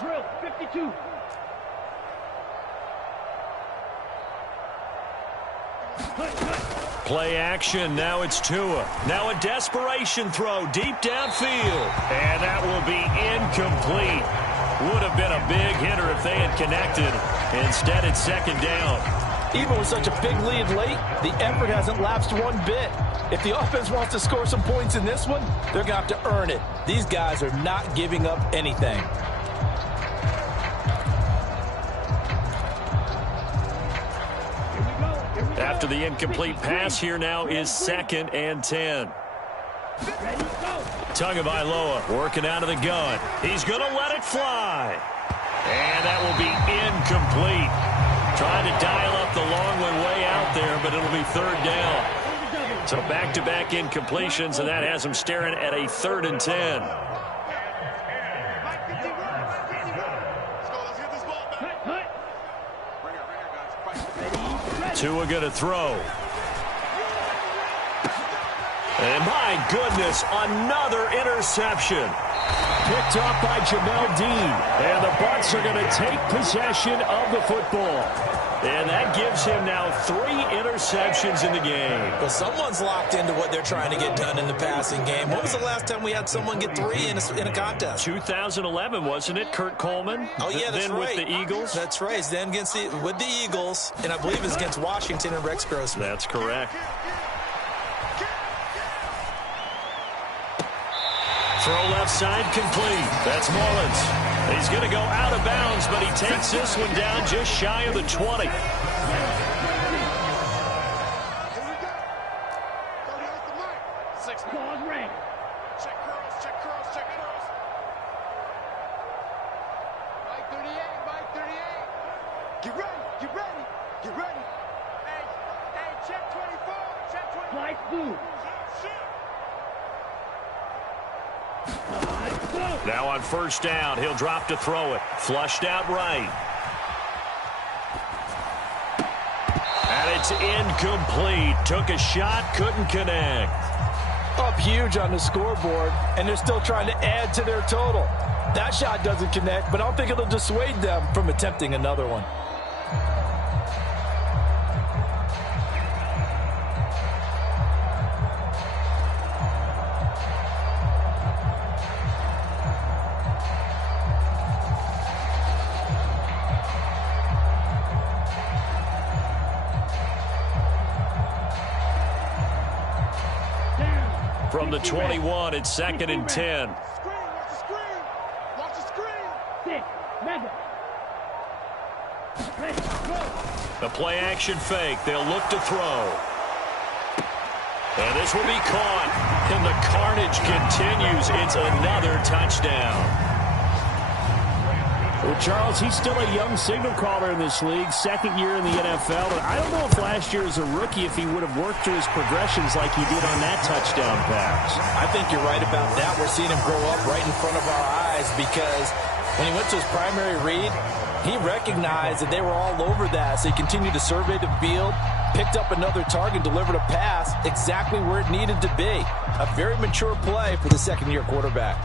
Drill, 52. Play action. Now it's Tua. Now a desperation throw deep downfield. And that will be incomplete. Would have been a big hitter if they had connected. Instead, it's second down. Even with such a big lead late, the effort hasn't lapsed one bit. If the offense wants to score some points in this one, they're going to have to earn it. These guys are not giving up anything. After the incomplete pass, here now is 2nd and 10. Tagovailoa working out of the gun. He's going to let it fly. And that will be incomplete. Trying to dial up the long one way out there, but it'll be 3rd down. So back-to-back incompletions, and that has him staring at a 3rd and 10. Tua going to throw. And my goodness, another interception. Picked up by Jamel Dean. And the Bucs are going to take possession of the football. And that gives him now 3 interceptions in the game. Well, someone's locked into what they're trying to get done in the passing game. When was the last time we had someone get 3 in a contest? 2011, wasn't it? Kurt Coleman? Oh, yeah, that's then right. with the Eagles? That's right. Then with the Eagles, and I believe it's against Washington and Rex Grossman. That's correct. Throw left side complete. That's Mullins. He's going to go out of bounds, but he takes this one down just shy of the 20. Now on first down, he'll drop to throw it. Flushed out right. And it's incomplete. Took a shot, couldn't connect. Up huge on the scoreboard, and they're still trying to add to their total. That shot doesn't connect, but I don't think it'll dissuade them from attempting another one. From the 21, it's 2nd and 10. Watch the screen. Watch the screen. The play action fake. They'll look to throw. And this will be caught. And the carnage continues. It's another touchdown. Well, Charles, he's still a young signal caller in this league, 2nd year in the NFL. And I don't know if last year as a rookie, if he would have worked through his progressions like he did on that touchdown pass. I think you're right about that. We're seeing him grow up right in front of our eyes because when he went to his primary read, he recognized that they were all over that. So he continued to survey the field, picked up another target, delivered a pass exactly where it needed to be. A very mature play for the second-year quarterback.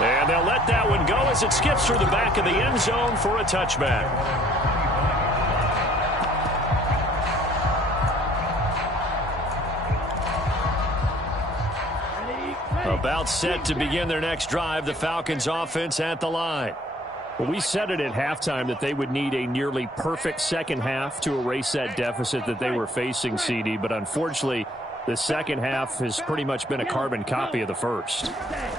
And they'll let that one go as it skips through the back of the end zone for a touchback. About set to begin their next drive, the Falcons offense at the line. Well, we said it at halftime that they would need a nearly perfect second half to erase that deficit that they were facing, CD, but unfortunately, the second half has pretty much been a carbon copy of the first.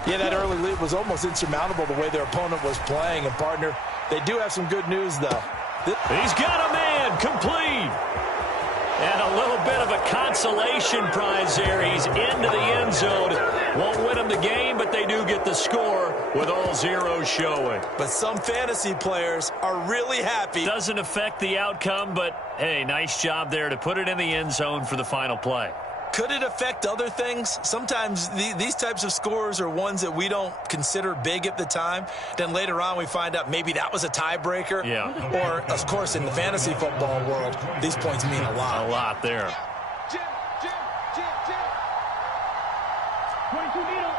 Yeah, that early lead was almost insurmountable the way their opponent was playing. And, partner, they do have some good news, though. He's got a man, complete. And a little bit of a consolation prize there. He's into the end zone. Won't win them the game, but they do get the score with all zeros showing. But some fantasy players are really happy. Doesn't affect the outcome, but, hey, nice job there to put it in the end zone for the final play. Could it affect other things? Sometimes these types of scores are ones that we don't consider big at the time. Then later on we find out maybe that was a tiebreaker. Yeah. Or, of course, in the fantasy football world, these points mean a lot. A lot there. Jim. 22 needle.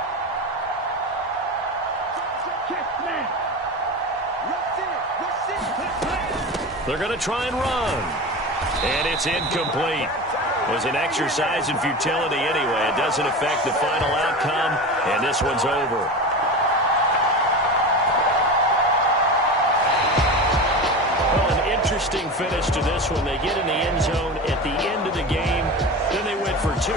Check snap. They're going to try and run. And it's incomplete. It was an exercise in futility anyway. It doesn't affect the final outcome, and this one's over. Well, an interesting finish to this one. They get in the end zone at the end of the game. Then they went for 2.